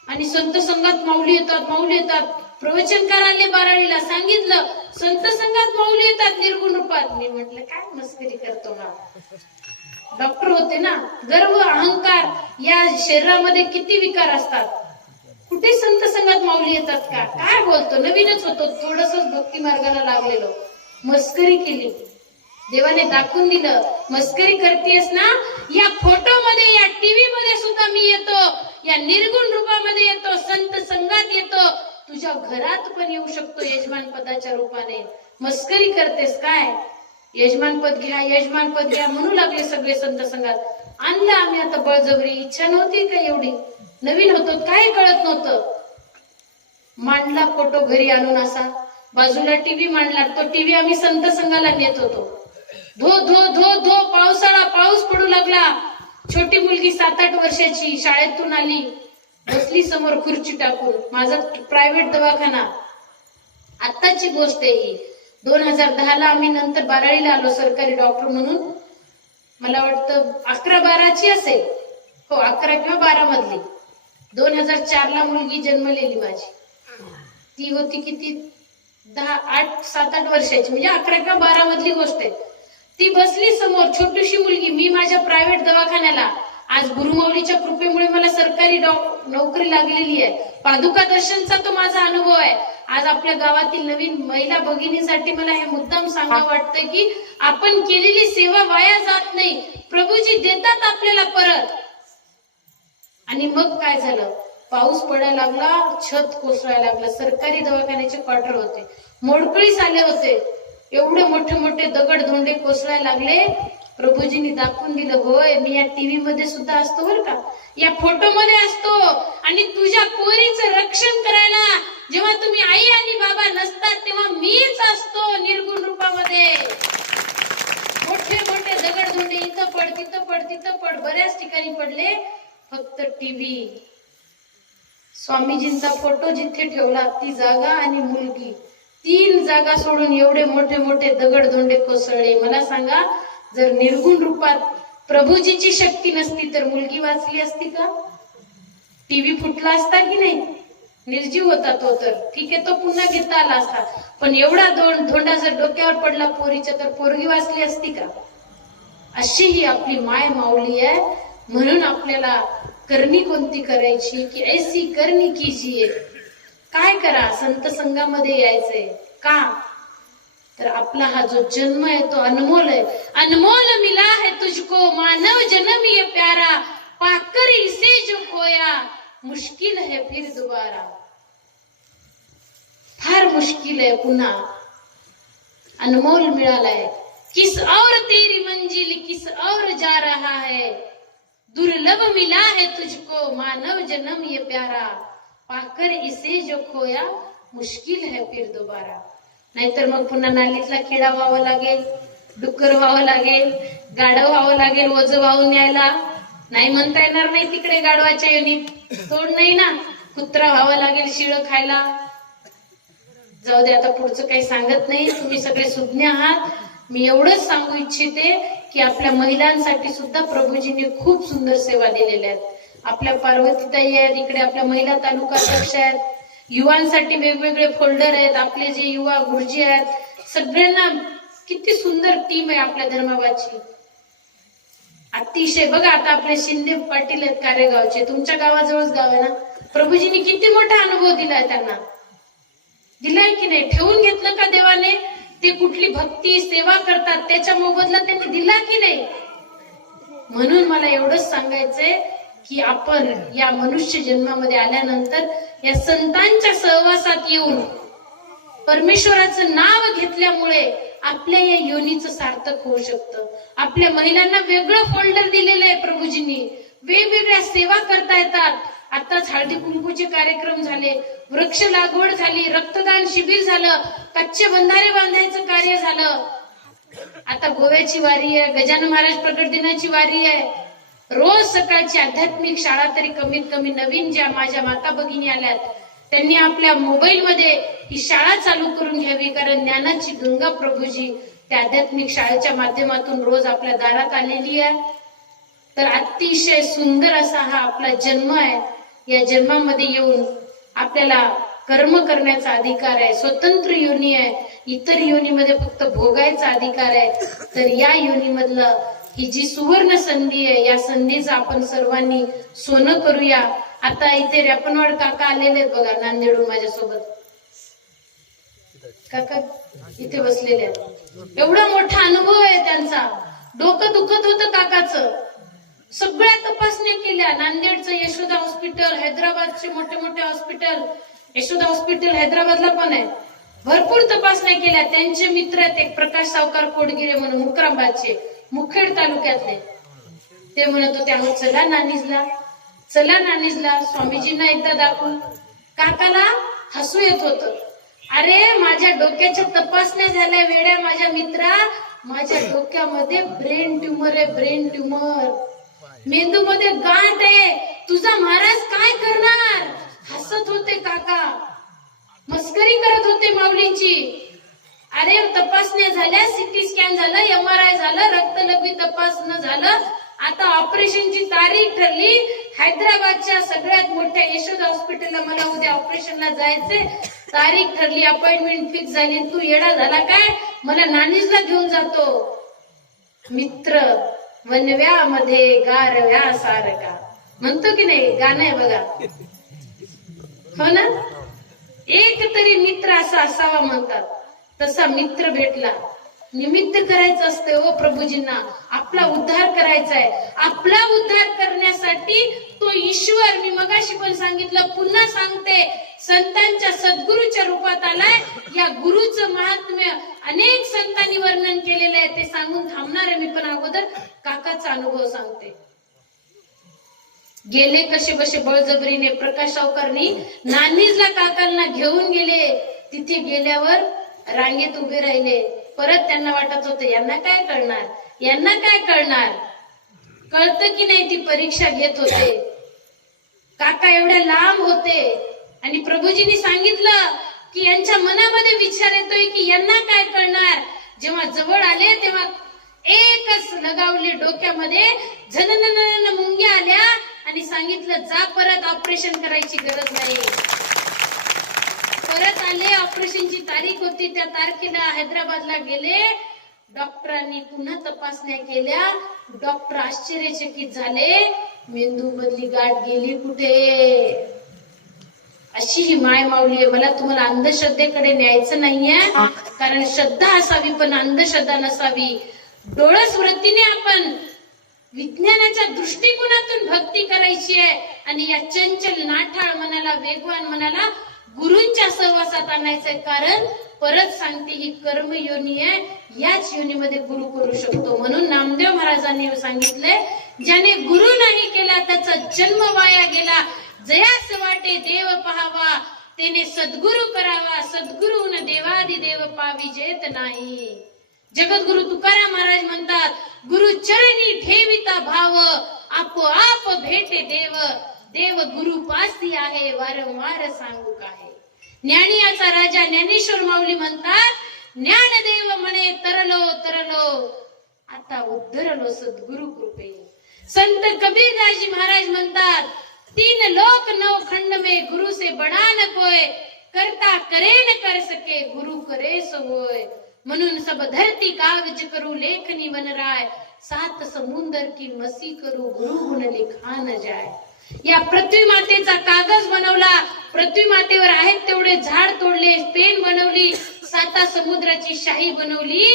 आणि संत संघात माऊली येतात, प्रवचनकार आले बाराळीला, सांगितलं संत संघात माऊली येतात निर्गुण रूपात. मी म्हटलं काय मस्करी करतो हा, डॉक्टर होते ना. गर्व, अहंकार या शरीरामध्ये किती विकार असतात. कुठे संत संघात माऊली येतात का? काय बोलतो, नवीनच होतो, थोडसच भक्ती मार्गाला लागलेलो. मस्करी केली, देवाने दाखवून दिलं. मस्करी करतेस ना, या फोटोमध्ये, या टीव्ही मध्ये सुद्धा मी येतो, या निर्गुण रूपामध्ये येतो, संत संघात येतो, तुझ्या घरात पण येऊ शकतो यजमान पदाच्या रूपाने. मस्करी करतेस काय? यजमान पद घ्या म्हणू लागले सगळे संत संघात. आणलं आम्ही आता बळजबरी. इच्छा नव्हती का एवढी, नवीन होतो, काय कळत नव्हतं. मांडला फोटो घरी आणून, असा बाजूला टीव्ही मांडला. तो टीव्ही आम्ही संत संघाला नेत होतो. धो धो धो धो पावसाळा, पाऊस पडू लागला. छोटी मुलगी 7-8 वर्षाची शाळेतून आली, बसली समोर खुर्ची टाकून. माझा प्रायव्हेट दवाखाना, आत्ताची गोष्ट आहे ही. 2010 आम्ही नंतर बाराळीला आलो सरकारी डॉक्टर म्हणून. मला वाटतं 11-12ची असेल, हो 11 किंवा 12 मधली. 2004 मुलगी जन्मलेली माझी. ती होती किती, 7-8 वर्षाची, म्हणजे 11 किंवा 12 मधली गोष्ट आहे. ती बसली समोर, छोटीशी मुलगी. मी माझ्या प्रायव्हेट दवाखान्याला, आज गुरुमाऊलीच्या कृपेमुळे मला सरकारी नोकरी लागलेली आहे. पादुका दर्शनचा तो माझा अनुभव आहे. आज आपल्या गावातील नवीन महिला भगिनीसाठी मला हे मुद्दाम सांगावं वाटतं की आपण केलेली सेवा वाया जात नाही. प्रभूजी देतात आपल्याला परत. आणि मग काय झालं, पाऊस पडायला लागला, छत कोसळायला लागला. सरकारी दवाखान्याचे क्वार्टर होते, मोडकळीस आले होते. एवढे मोठे मोठे दगड धोंडे कोसळायला लागले. प्रभूजींनी दाखवून दिलं, होय मी या टीव्ही मध्ये सुद्धा असतो बरं का, या फोटो मध्ये असतो, आणि तुझ्या पोरीचं रक्षण करायला जेव्हा तुम्ही आई आणि बाबा नसतात तेव्हा मीच असतो निर्गुण रूपामध्ये. मोठे मोठे दगड धोंडे इथं पड, तिथं पड, तिथं पड, बऱ्याच ठिकाणी पडले. फक्त टीव्ही, स्वामीजींचा फोटो जिथे ठेवला ती जागा आणि मुलगी, 3 जागा सोडून एवढे मोठे मोठे दगड धोंडे कोसळले. मला सांगा, जर निर्गुण रूपात प्रभूजीची शक्ती नसती तर मुलगी वाचली असती का? टीव्ही फुटला असता की नाही? निर्जीव होता तो, तर ठीक आहे तो पुन्हा घेता आला असता, पण एवढा धोंडा जर डोक्यावर पडला पोरीच्या तर पोरगी वाचली असती का? अशी ही आपली माय माऊली आहे. म्हणून आपल्याला करणी कोणती करायची की ऐसी करणी कीजिए. काय करा, संत संघामध्ये यायचंय का? तर आपला हा जो जन्म आहे तो अनमोल आहे. अनमोल मिला है तुझको मानव जन्म ये प्यारा, पाकर इसे जो खोया मुश्किल है फिर दोबारा. फार मुश्किल आहे पुन्हा. अनमोल मिळालाय. किस और तेरी मंजिल किस और जा रहा है, दुर्लभ मिला है तुझको मानव जन्म ये प्यारा, पाकर इसे जो खोया मुश्किल है फिर दोबारा. नाहीतर मग पुन्हा नालीतला किडा व्हावं लागेल, डुक्कर व्हावं लागेल, गाढव व्हावं लागेल, ओझ वाहून न्यायला. नाही म्हणता येणार नाही तिकडे गाढवाच्या योनीत, तोड नाही ना. कुत्रा व्हावं लागेल शिळ खायला. जाऊ दे, आता पुढचं काही सांगत नाही, तुम्ही सगळे सुज्ञ आहात. मी एवढंच सांगू इच्छिते की आपल्या महिलांसाठी सुद्धा प्रभूजींनी खूप सुंदर सेवा दिलेल्या आहेत. आपल्या पार्वतीताई आहेत, इकडे आपल्या महिला तालुका अध्यक्ष आहेत, युवांसाठी वेगवेगळे फोल्डर आहेत, आपले जे युवा गुरुजी आहेत, सगळ्यांना किती सुंदर टीम आहे आपल्या धर्माबाची. अतिशय बघा, आता आपले शिंदे पाटील आहेत कारेगावचे, तुमच्या गावाजवळच गाव आहे ना. प्रभूजींनी किती मोठा अनुभव दिलाय त्यांना, दिलाय की नाही? ठेवून घेतलं का देवाने? ते कुठली भक्ती सेवा करतात त्याच्या मोबदला त्यांनी दिला की नाही? म्हणून मला एवढंच सांगायचंय की आपण या मनुष्य जन्मामध्ये आल्यानंतर या संतांच्या सहवासात येऊन परमेश्वराचं नाव घेतल्यामुळे आपल्या या योनीचं सार्थक होऊ शकतं. आपल्या महिलांना वेगळं फोल्डर दिलेलं आहे प्रभूजींनी, वेगवेगळ्या सेवा करता येतात. आताच हळदी कुंकूचे कार्यक्रम झाले, वृक्ष लागवड झाली, रक्तदान शिबिर झालं, कच्चे बंधारे बांधायचं कार्य झालं. आता गोव्याची वारी आहे, गजानन महाराज प्रकट दिनाची वारी आहे. रोज सकाळची आध्यात्मिक शाळा तरी कमीत कमी नवीन ज्या माझ्या माता भगिनी आल्यात त्यांनी आपल्या मोबाईल मध्ये ही शाळा चालू करून घ्यावी, कारण ज्ञानाची गंगा प्रभूजी त्या आध्यात्मिक शाळेच्या माध्यमातून रोज आपल्या दारात आलेली आहे. तर अतिशय सुंदर असा हा आपला जन्म आहे. या जन्मामध्ये येऊन आपल्याला कर्म करण्याचा अधिकार आहे, स्वतंत्र योनी आहे, इतर योनीमध्ये फक्त भोगायचा अधिकार आहे. तर या योनीमधलं ही जी सुवर्ण संधी आहे, या संधीचं आपण सर्वांनी सोनं करूया. आता इथे रॅपनवाड काका आलेले आहेत बघा, नांदेडून माझ्यासोबत. काका इथे बसलेले आहेत, एवढा मोठा अनुभव आहे त्यांचा. डोकं दुखत होतं काकाचं, सगळ्या तपासण्या केल्या. नांदेडचं यशोदा हॉस्पिटल, हैदराबादचे मोठे मोठे हॉस्पिटल, यशोदा हॉस्पिटल हैदराबादला पण आहे, भरपूर तपासण्या केल्या. त्यांचे मित्र आहेत एक प्रकाश सावकार कोडगिरे म्हणून, मुक्राबादचे, मुखेड तालुक्यातले. ते म्हणत होते अहो चला नानीजला, चला नानीजला, स्वामीजींना एकदा दाखवून. काकाला हसू येत होतं. अरे माझ्या डोक्याच्या तपासण्या झाल्या वेड्या माझ्या मित्रा, माझ्या डोक्यामध्ये ब्रेन ट्यूमर आहे, ब्रेन ट्यूमर, मेंदूमध्ये गांठ आहे, तुझा महाराज काय करणार? हसत होते काका, मस्करी करत होते माऊलींची. अरे तपासण्या झाल्या, सिटी स्कॅन झालं, MRI झालं, रक्तलघवी तपासणं झालं, आता ऑपरेशनची तारीख ठरली. हैदराबादच्या सगळ्यात मोठ्या यशोदा हॉस्पिटलला मला उद्या ऑपरेशनला जायचंय, तारीख ठरली, अपॉइंटमेंट फिक्स झाली. तू येडा झाला काय? मला नानीजला घेऊन जातो. मित्र वनव्यामध्ये गारव्या सारखा म्हणतो की नाही, गाणं आहे बघा, हो ना? एक तरी मित्र असा असावा म्हणतात, तसा मित्र भेटला. निमित्त करायचं असते हो प्रभूजींना, आपला उद्धार करायचा आहे. आपला उद्धार करण्यासाठी तो ईश्वर, मी मगाशी पण सांगितलं, पुन्हा सांगते, संतांच्या सद्गुरूच्या रूपात आलाय. या गुरुचं महात्म्य अनेक संतांनी वर्णन केलेलं आहे, ते सांगून थांबणार आहे मी. पण अगोदर काकाचा अनुभव सांगते. गेले कसे बसे बळजबरीने प्रकाश सावकारनी नानीजला काकांना घेऊन गेले. तिथे गेल्यावर रांगेत उभे राहिले. परत त्यांना वाटत होतं यांना काय कळणार, यांना काय कळणार. कळतं की नाही, ती परीक्षा घेत होते. काका एवढ्या लांब होते आणि प्रभूजींनी सांगितलं की यांच्या मनामध्ये विचार येतोय की यांना काय कळणार. जेव्हा जवळ आले तेव्हा एकच लगावले डोक्यामध्ये, झननन मुंग्या आल्या आणि सांगितलं जा परत, ऑपरेशन करायची गरज नाही. परत आले, ऑपरेशनची तारीख होती, त्या तारखेला हैदराबादला गेले. डॉक्टरांनी पुन्हा तपासण्या केल्या. डॉक्टर आश्चर्यचकित झाले, मेंदू मधली गाठ गेली कुठे. अशी ही माय माऊली आहे. मला तुम्हाला अंधश्रद्धेकडे न्यायचं नाहीये, कारण श्रद्धा असावी पण अंधश्रद्धा नसावी. डोळस वृत्तीने आपण विज्ञानाच्या दृष्टिकोनातून भक्ती करायची आहे आणि या चंचल नाठाळ मनाला, वेगवान मनाला गुरूंच्या सहवासात आणायचंय. कारण परत सांगते, ही कर्म योनी आहे, याच योनीमध्ये गुरु करू शकतो. म्हणून नामदेव महाराजांनी सांगितलंय, ज्याने गुरु नाही केला त्याचा जन्म वाया गेला. जयास वाटे देव पहावा, त्याने सद्गुरु करावा. सद्गुरुन देवादिदेव पाविजेत नाही. जगद्गुरु तुकाराम महाराज म्हणतात, गुरु चरणी ठेविता भाव, आपोआप भेटे देव. देव गुरु पासी आहे, वारंवार सांगू काय. ज्ञानियाचा राजा ज्ञानेश्वर माऊली म्हणतात, ज्ञानदेव म्हणे तरलो तरलो, आता उद्धरलो सद्गुरु कृपे. संत कबीरदासजी महाराज म्हणतात, तीन लोक नौ खंड में गुरु से बड़ा न कोय, करता करे न कर सके गुरु करे सो होय. म्हणून सब धरती कागज करू लेखनी बन राय, सात समुंदर की मसी करू गुरु गुण लिखा न जाय. या पृथ्वी मातेचा कागज बनवला, पृथ्वी मातेवर आहेत तेवढे झाड तोडले, पेन बनवली, साता समुद्राची शाही बनवली.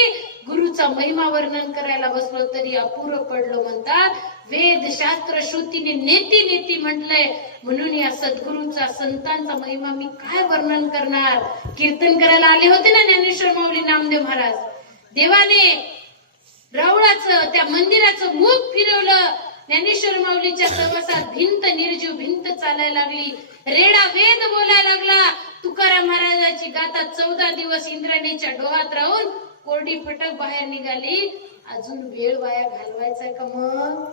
गुरुचा महिमा वर्णन करायला बसलो तरी अपुरं पडलो. म्हणतात, वेद शास्त्र श्रुतीने नेती नेती म्हटलंय. म्हणून या सद्गुरूचा, संतांचा महिमा मी काय वर्णन करणार. कीर्तन करायला आले होते ना ज्ञानेश्वर माऊली, नामदेव महाराज. देवाने रावळाचं, त्या मंदिराचं मुख फिरवलं. ज्ञानेश्वर माऊलीच्या सहवासात भिंत निर्जीव भिंत चालायला लागली. रेडा वेद बोलायला लागला. तुकाराम महाराजाची गाथा 14 दिवस इंद्राणीच्या डोहात राहून कोरडी फटक बाहेर निघाली. अजून वेळ वाया घालवायचा का मग.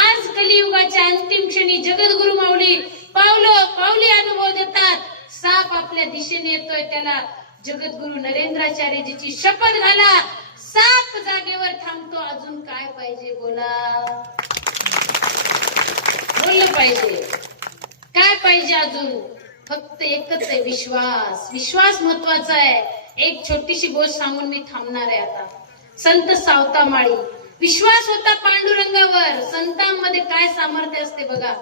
आज कलियुगाच्या अंतिम क्षणी जगद्गुरु माऊली पावलो पावली अनुभव देतात. साप आपल्या दिशेने येतोय, त्याला जगद्गुरु नरेंद्राचार्यजीची शपथ घाला. साप जागेवर थांबतो. अजून काय पाहिजे बोला. बोललं पाहिजे. काय पाहिजे अजून. फक्त एकच आहे, विश्वास. विश्वास महत्वाचा आहे. एक छोटीशी गोष्ट सांगून मी थांबणार आहे आता. संत सावता माळी, विश्वास होता पांडुरंगावर. संतांमध्ये काय सामर्थ्य असते बघा.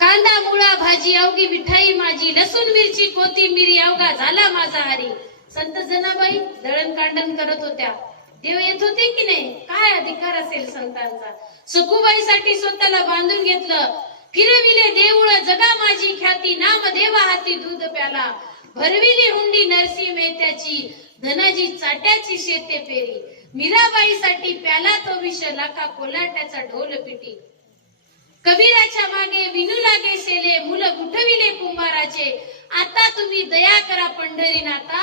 कांदा मुळा भाजी अवघी विठाई माझी, लसूण मिरची कोथिंबीर अवघा झाला माझा हरी. संत जनाबाई दळण कांडण करत होत्या. देव येत होते की नाही. काय अधिकार असेल संतांचा. सखुबाईसाठी स्वतःला बांधून घेतलं. फिरविले देऊळ जगा माझी ख्याती, नाम देवा हाती दूध प्याला. भरविली हुंडी नरसी मेत्याची, धनाजी चाट्याची शेते पेरी. मीराबाईसाठी प्याला तो विष, लाखा कोलाट्याचा ढोल पिटी. कबीराच्या मागे विनू लागे सेले, मुलं उठविले कुंभाराचे. आता तुम्ही दया करा पंढरीनाथा,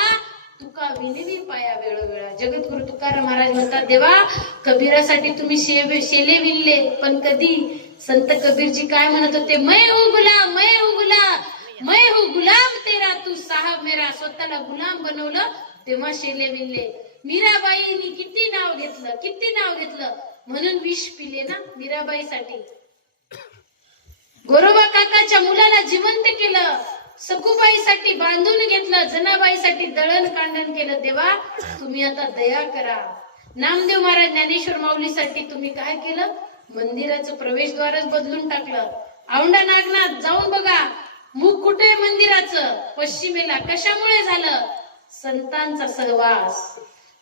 तुका विनवी पाया वेळोवेळा. जगद्गुरु तुकाराम महाराज म्हणतात, देवा कबीरासाठी तुम्ही शेले विणले, पण कधी. संत कबीरजी काय म्हणत होते, मैं हूँ गुलाम, मैं हूँ गुलाम, मैं हूँ गुलाम तेरा, तू साहब मेरा. स्वतःला गुलाम बनवलं तेव्हा शेले विणले. मीराबाईंनी किती नाव घेतलं, किती नाव घेतलं. म्हणून विष पिले ना मीराबाईसाठी. गोरोबा काकाच्या मुलाला जिवंत केलं. सखुबाईसाठी बांधून घेतलं. जनाबाईसाठी दळण कांडण केलं. देवा तुम्ही आता दया करा. नामदेव महाराज ज्ञानेश्वर माऊलीसाठी तुम्ही काय केलं. मंदिराचं प्रवेशद्वारच बदलून टाकलं. औंढा नागनाथ जाऊन बघा, मुख कुठे मंदिराचं, पश्चिमेला. कशामुळे झालं. संतांचा सहवास.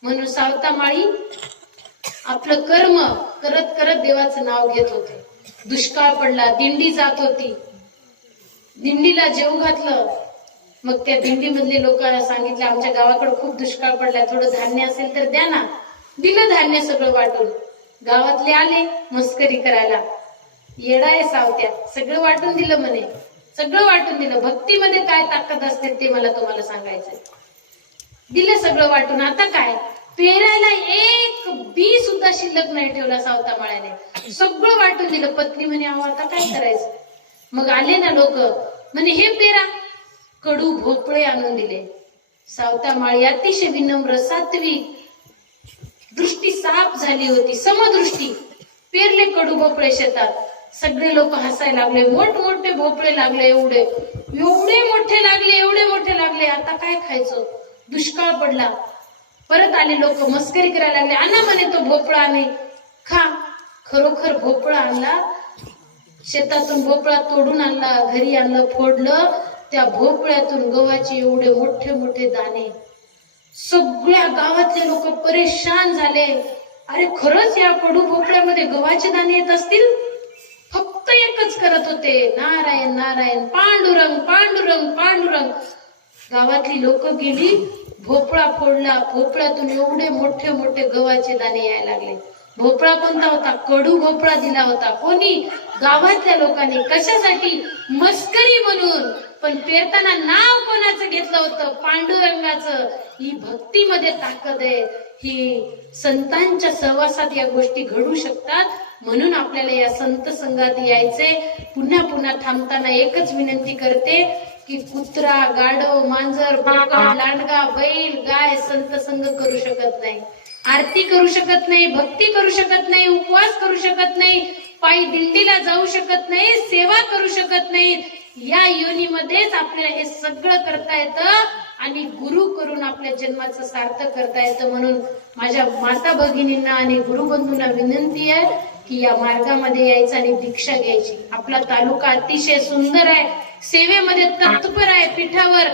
म्हणून सावता माळी आपलं कर्म करत करत देवाचं नाव घेत होते. दुष्काळ पडला, दिंडी जात होती. दिंडीला जेव घातलं. मग त्या दिंडी मधले लोकांना सांगितलं, आमच्या गावाकडे खूप दुष्काळ पडला, थोडं धान्य असेल तर द्या ना. दिलं धान्य सगळं वाटून. गावातले आले मस्करी करायला, येडाय सावत्या, सगळं वाटून दिलं म्हणे. सगळं वाटून दिलं. भक्तीमध्ये काय ताकद असते ते मला तुम्हाला सांगायचंय. दिलं सगळं वाटून. आता काय, पेरायला एक बी सुद्धा शिल्लक नाही ठेवला सावता माळ्याने. सगळं वाटून दिलं. पत्नी म्हणे, अहो आता काय करायचं. मग आले ना लोक, म्हणे हे पेरा. कडू भोपळे आणून दिले. सावता माळी अतिशय विनम्र, सात्विक, दृष्टी साफ झाली होती, समदृष्टी. पेरले कडू भोपळे शेतात. सगळे लोक हसायला लागले, मोठमोठे भोपळे लागले, एवढे एवढे मोठे लागले, एवढे मोठे लागले. आता काय खायचं, दुष्काळ पडला. परत आले लोक मस्करी करायला लागले, आणा म्हणे तो भोपळा नाही खा. खरोखर भोपळा आणला, शेतातून भोपळा तोडून आणला, घरी आणलं, फोडलं. त्या भोपळ्यातून गव्हाचे एवढे मोठे मोठे दाणे. सगळ्या गावातले लोक परेशान झाले. अरे खरंच या कडू भोपळ्यामध्ये गव्हाचे दाणे येत असतील. फक्त एकच करत होते, नारायण नारायण, पांडुरंग पांडुरंग पांडुरंग. गावातली लोक गेली, भोपळा फोडला, भोपळ्यातून एवढे मोठे मोठे गव्हाचे दाणे यायला लागले. भोपळा कोणता होता? कडू भोपळा दिला होता. कोणी? गावातल्या लोकांनी. कशासाठी? मस्करी म्हणून. पण पेरताना नाव कोणाचं घेतलं होतं? पांडुरंगाचं. ही भक्तीमध्ये ताकद आहे. ही संतांच्या सहवासात या गोष्टी घडू शकतात. म्हणून आपल्याला या संत संघात यायचे. पुन्हा पुन्हा थांबताना एकच विनंती करते की कुत्रा, गाढव, मांजर, बोकड, लांडगा, बैल, गाय संत संघ करू शकत नाही, आरती करू शकत नाही, भक्ती करू शकत नाही, उपवास करू शकत नाही, पायी दिंडीला जाऊ शकत नाही, सेवा करू शकत नाही. या योनीमध्येच आपल्याला हे सगळं करता येतं आणि गुरु करून आपल्या जन्माचं सार्थक करता येतं. म्हणून माझ्या माता भगिनींना आणि गुरुबंधूंना विनंती आहे की या मार्गामध्ये यायचं आणि दीक्षा घ्यायची. आपला तालुका अतिशय सुंदर आहे, सेवेमध्ये तत्पर आहे, पीठावर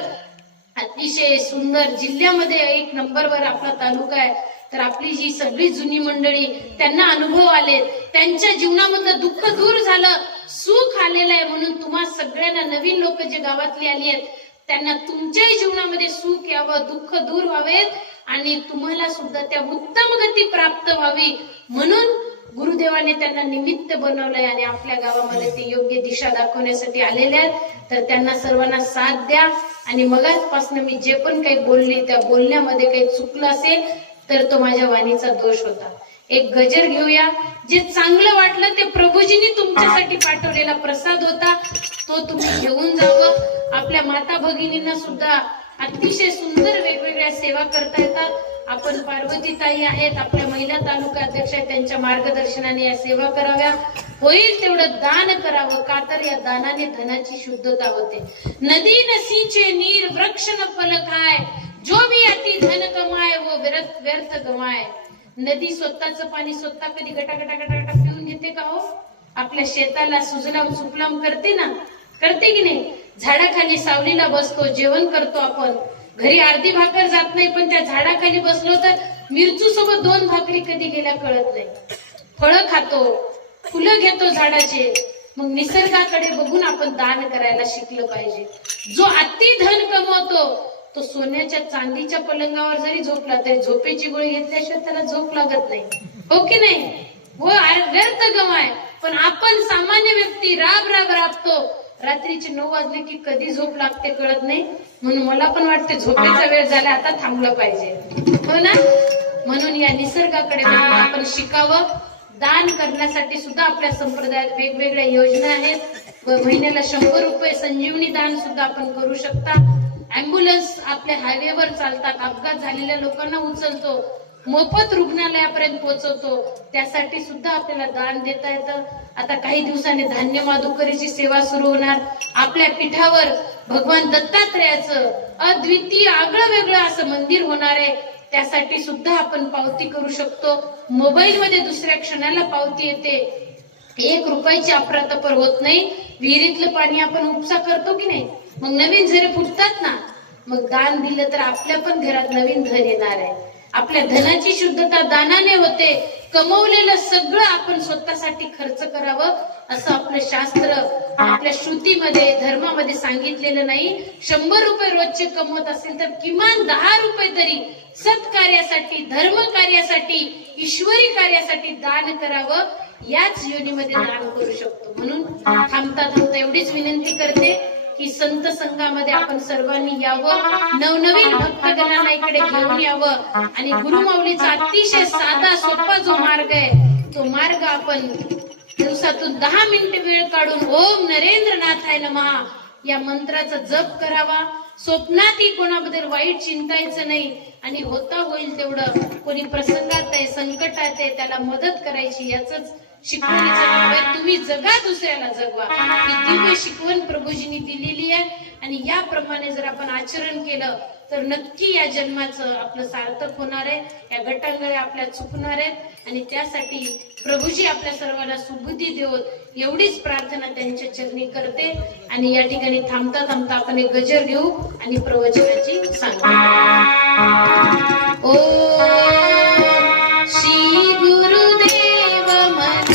अतिशय सुंदर, जिल्ह्यामध्ये 1 नंबरवर आपला तालुका आहे. तर आपली जी सगळी जुनी मंडळी, त्यांना अनुभव आले, त्यांच्या जीवनामधलं दुःख दूर झालं, सुख आलेलं आहे. म्हणून तुम्हा सगळ्यांना, नवीन लोक जे गावातली आली आहेत, त्यांना तुमच्याही जीवनामध्ये सुख यावं, दुःख दूर व्हावेत आणि तुम्हाला सुद्धा त्या उत्तम गती प्राप्त व्हावी म्हणून गुरुदेवाने त्यांना निमित्त बनवलंय आणि आपल्या गावामध्ये ते योग्य दिशा दाखवण्यासाठी आलेले आहेत. तर त्यांना सर्वांना साथ द्या. आणि मगाचपासून मी जे पण काही बोलली, त्या बोलण्यामध्ये काही चुकलं असेल तर तो माझ्या वाणीचा दोष होता. एक गजर घेऊया. जे चांगलं वाटलं ते प्रभूजींनी तुमच्यासाठी पाठवलेला प्रसाद होता, तो तुम्ही घेऊन जावं. आपल्या माता भगिनींना सुद्धा अतिशय सुंदर वेगवेगळ्या सेवा करता येतात. आपण पार्वतीताई आहेत, आपल्या महिला तालुका अध्यक्ष आहेत, त्यांच्या मार्गदर्शनाने या सेवा कराव्या. होईल तेवढं दान करावं, का तर या दानाने धनाची शुद्धता होते. नदी न सिंचे नीर, वृक्ष न फल खाय, जो भी अति धन कमाए वो व्यर्थ गमाए. नदी स्वतःचं पाणी स्वतः कधी गटा गटा गटा गटा पिऊन घेते का हो? आपल्या शेताला सुजलाम सुफलाम करते ना, करते की नाही? झाडाखाली सावलीला बसतो, जेवण करतो आपण. घरी अर्धी भाकर जात नाही, पण त्या झाडाखाली बसलो तर मिरचू सोबत 2 भाकरी कधी गेल्या कळत नाही. फळं खातो, फुलं घेतो झाडाचे. मग निसर्गाकडे बघून आपण दान करायला शिकलं पाहिजे. जो अति धन कमवतो तो सोन्याच्या चांदीच्या पलंगावर जरी झोपला तरी झोपेची गोळी घेतल्याशिवाय त्याला झोप लागत नाही, हो की नाही? हो, व्यर्थ गमाय. पण आपण सामान्य व्यक्ती राब राब राबतो. रात्रीचे 9 वाजले की कधी झोप लागते कळत नाही. म्हणून मला पण वाटते झोपेचा वेळ झाला, आता थांबलं पाहिजे, हो ना? म्हणून या निसर्गाकडे बघून आपण शिकावं. दान करण्यासाठी सुद्धा आपल्या संप्रदायात वेगवेगळ्या योजना आहेत. महिन्याला 100 रुपये संजीवनी दान सुद्धा आपण करू शकता. अँब्युलन्स आपल्या हायवेवर चालतात, अपघात झालेल्या लोकांना उचलतो, मोफत रुग्णालयापर्यंत पोहोचवतो. त्यासाठी सुद्धा आपल्याला दान देता येतं. आता काही दिवसांनी धान्य माधुकरीची सेवा सुरू होणार. आपल्या पीठावर भगवान दत्तात्रयाचं अद्वितीय आगळं वेगळं असं मंदिर होणार आहे. त्यासाठी सुद्धा आपण पावती करू शकतो. मोबाईल मध्ये दुसऱ्या क्षणाला पावती येते. 1 रुपयाची अफरातफर होत नाही. विहिरीतलं पाणी आपण उपसा करतो की नाही? मग नवीन झरे फुटतात ना. मग दान दिलं तर आपल्या पण घरात नवीन धन येणार आहे. आपल्या धनाची शुद्धता दानाने होते. कमवलेलं सगळं आपण स्वतःसाठी खर्च करावं असं आपलं शास्त्र, आपल्या श्रुतीमध्ये, धर्मामध्ये सांगितलेलं नाही. 100 रुपये रोजचे कमवत असेल तर किमान 10 रुपये तरी सत्कार्यासाठी, धर्म कार्यासाठी, ईश्वरी कार्यासाठी दान करावं. याच योनीमध्ये दान करू शकतो. म्हणून थांबता थांबता एवढीच विनंती करते की संत संघामध्ये आपण सर्वांनी यावं, नवनवीन भक्तगणांना इकडे घेऊन यावं आणि गुरुमाऊलीचा अतिशय साधा सोपा जो मार्ग आहे तो मार्ग आपण दिवसातून 10 मिनिट वेळ काढून ओम नरेंद्रनाथाय नमः या मंत्राचा जप करावा. स्वप्नातही कोणाबद्दल वाईट चिंतायचं नाही आणि होता होईल तेवढं कोणी प्रसंगात आहे, संकटात आहे, त्याला मदत करायची. याच शिकवणीचा विषय तुम्ही जगा, दुसऱ्याला जगवा, ही दिव्य शिकवण प्रभूजींनी दिलेली आहे. आणि याप्रमाणे जर आपण आचरण केलं तर नक्की या जन्माचं आपलं सार्थक होणार आहे. या गटांगळ्या आपल्या चुकणार आहेत आणि त्यासाठी प्रभूजी आपल्या सर्वांना सुबुद्धी देवोत एवढीच प्रार्थना त्यांच्या चरणी करते. आणि या ठिकाणी थांबता थांबता आपण एक गजर घेऊ आणि प्रवचनाची सांगता. ओ श्री गुरुदेव मना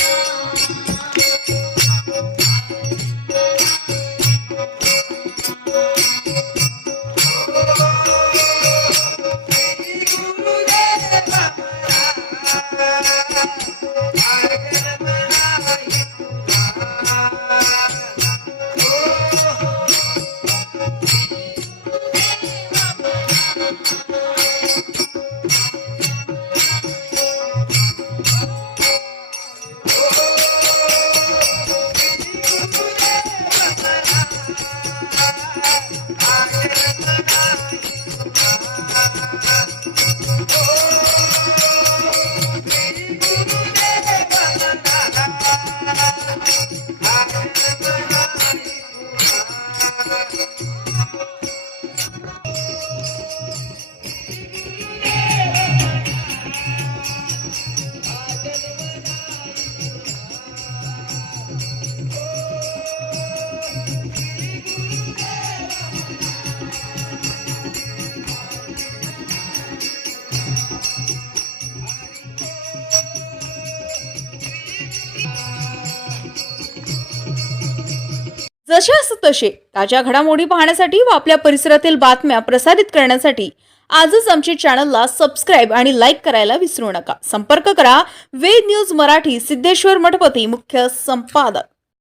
जशास तसे ताज्या घडामोडी पाहण्यासाठी व आपल्या परिसरातील बातम्या प्रसारित करण्यासाठी आजच आमच्या चॅनलला सबस्क्राईब आणि लाईक करायला विसरू नका. संपर्क करा वेद न्यूज मराठी, सिद्धेश्वर मठपती, मुख्य संपादक.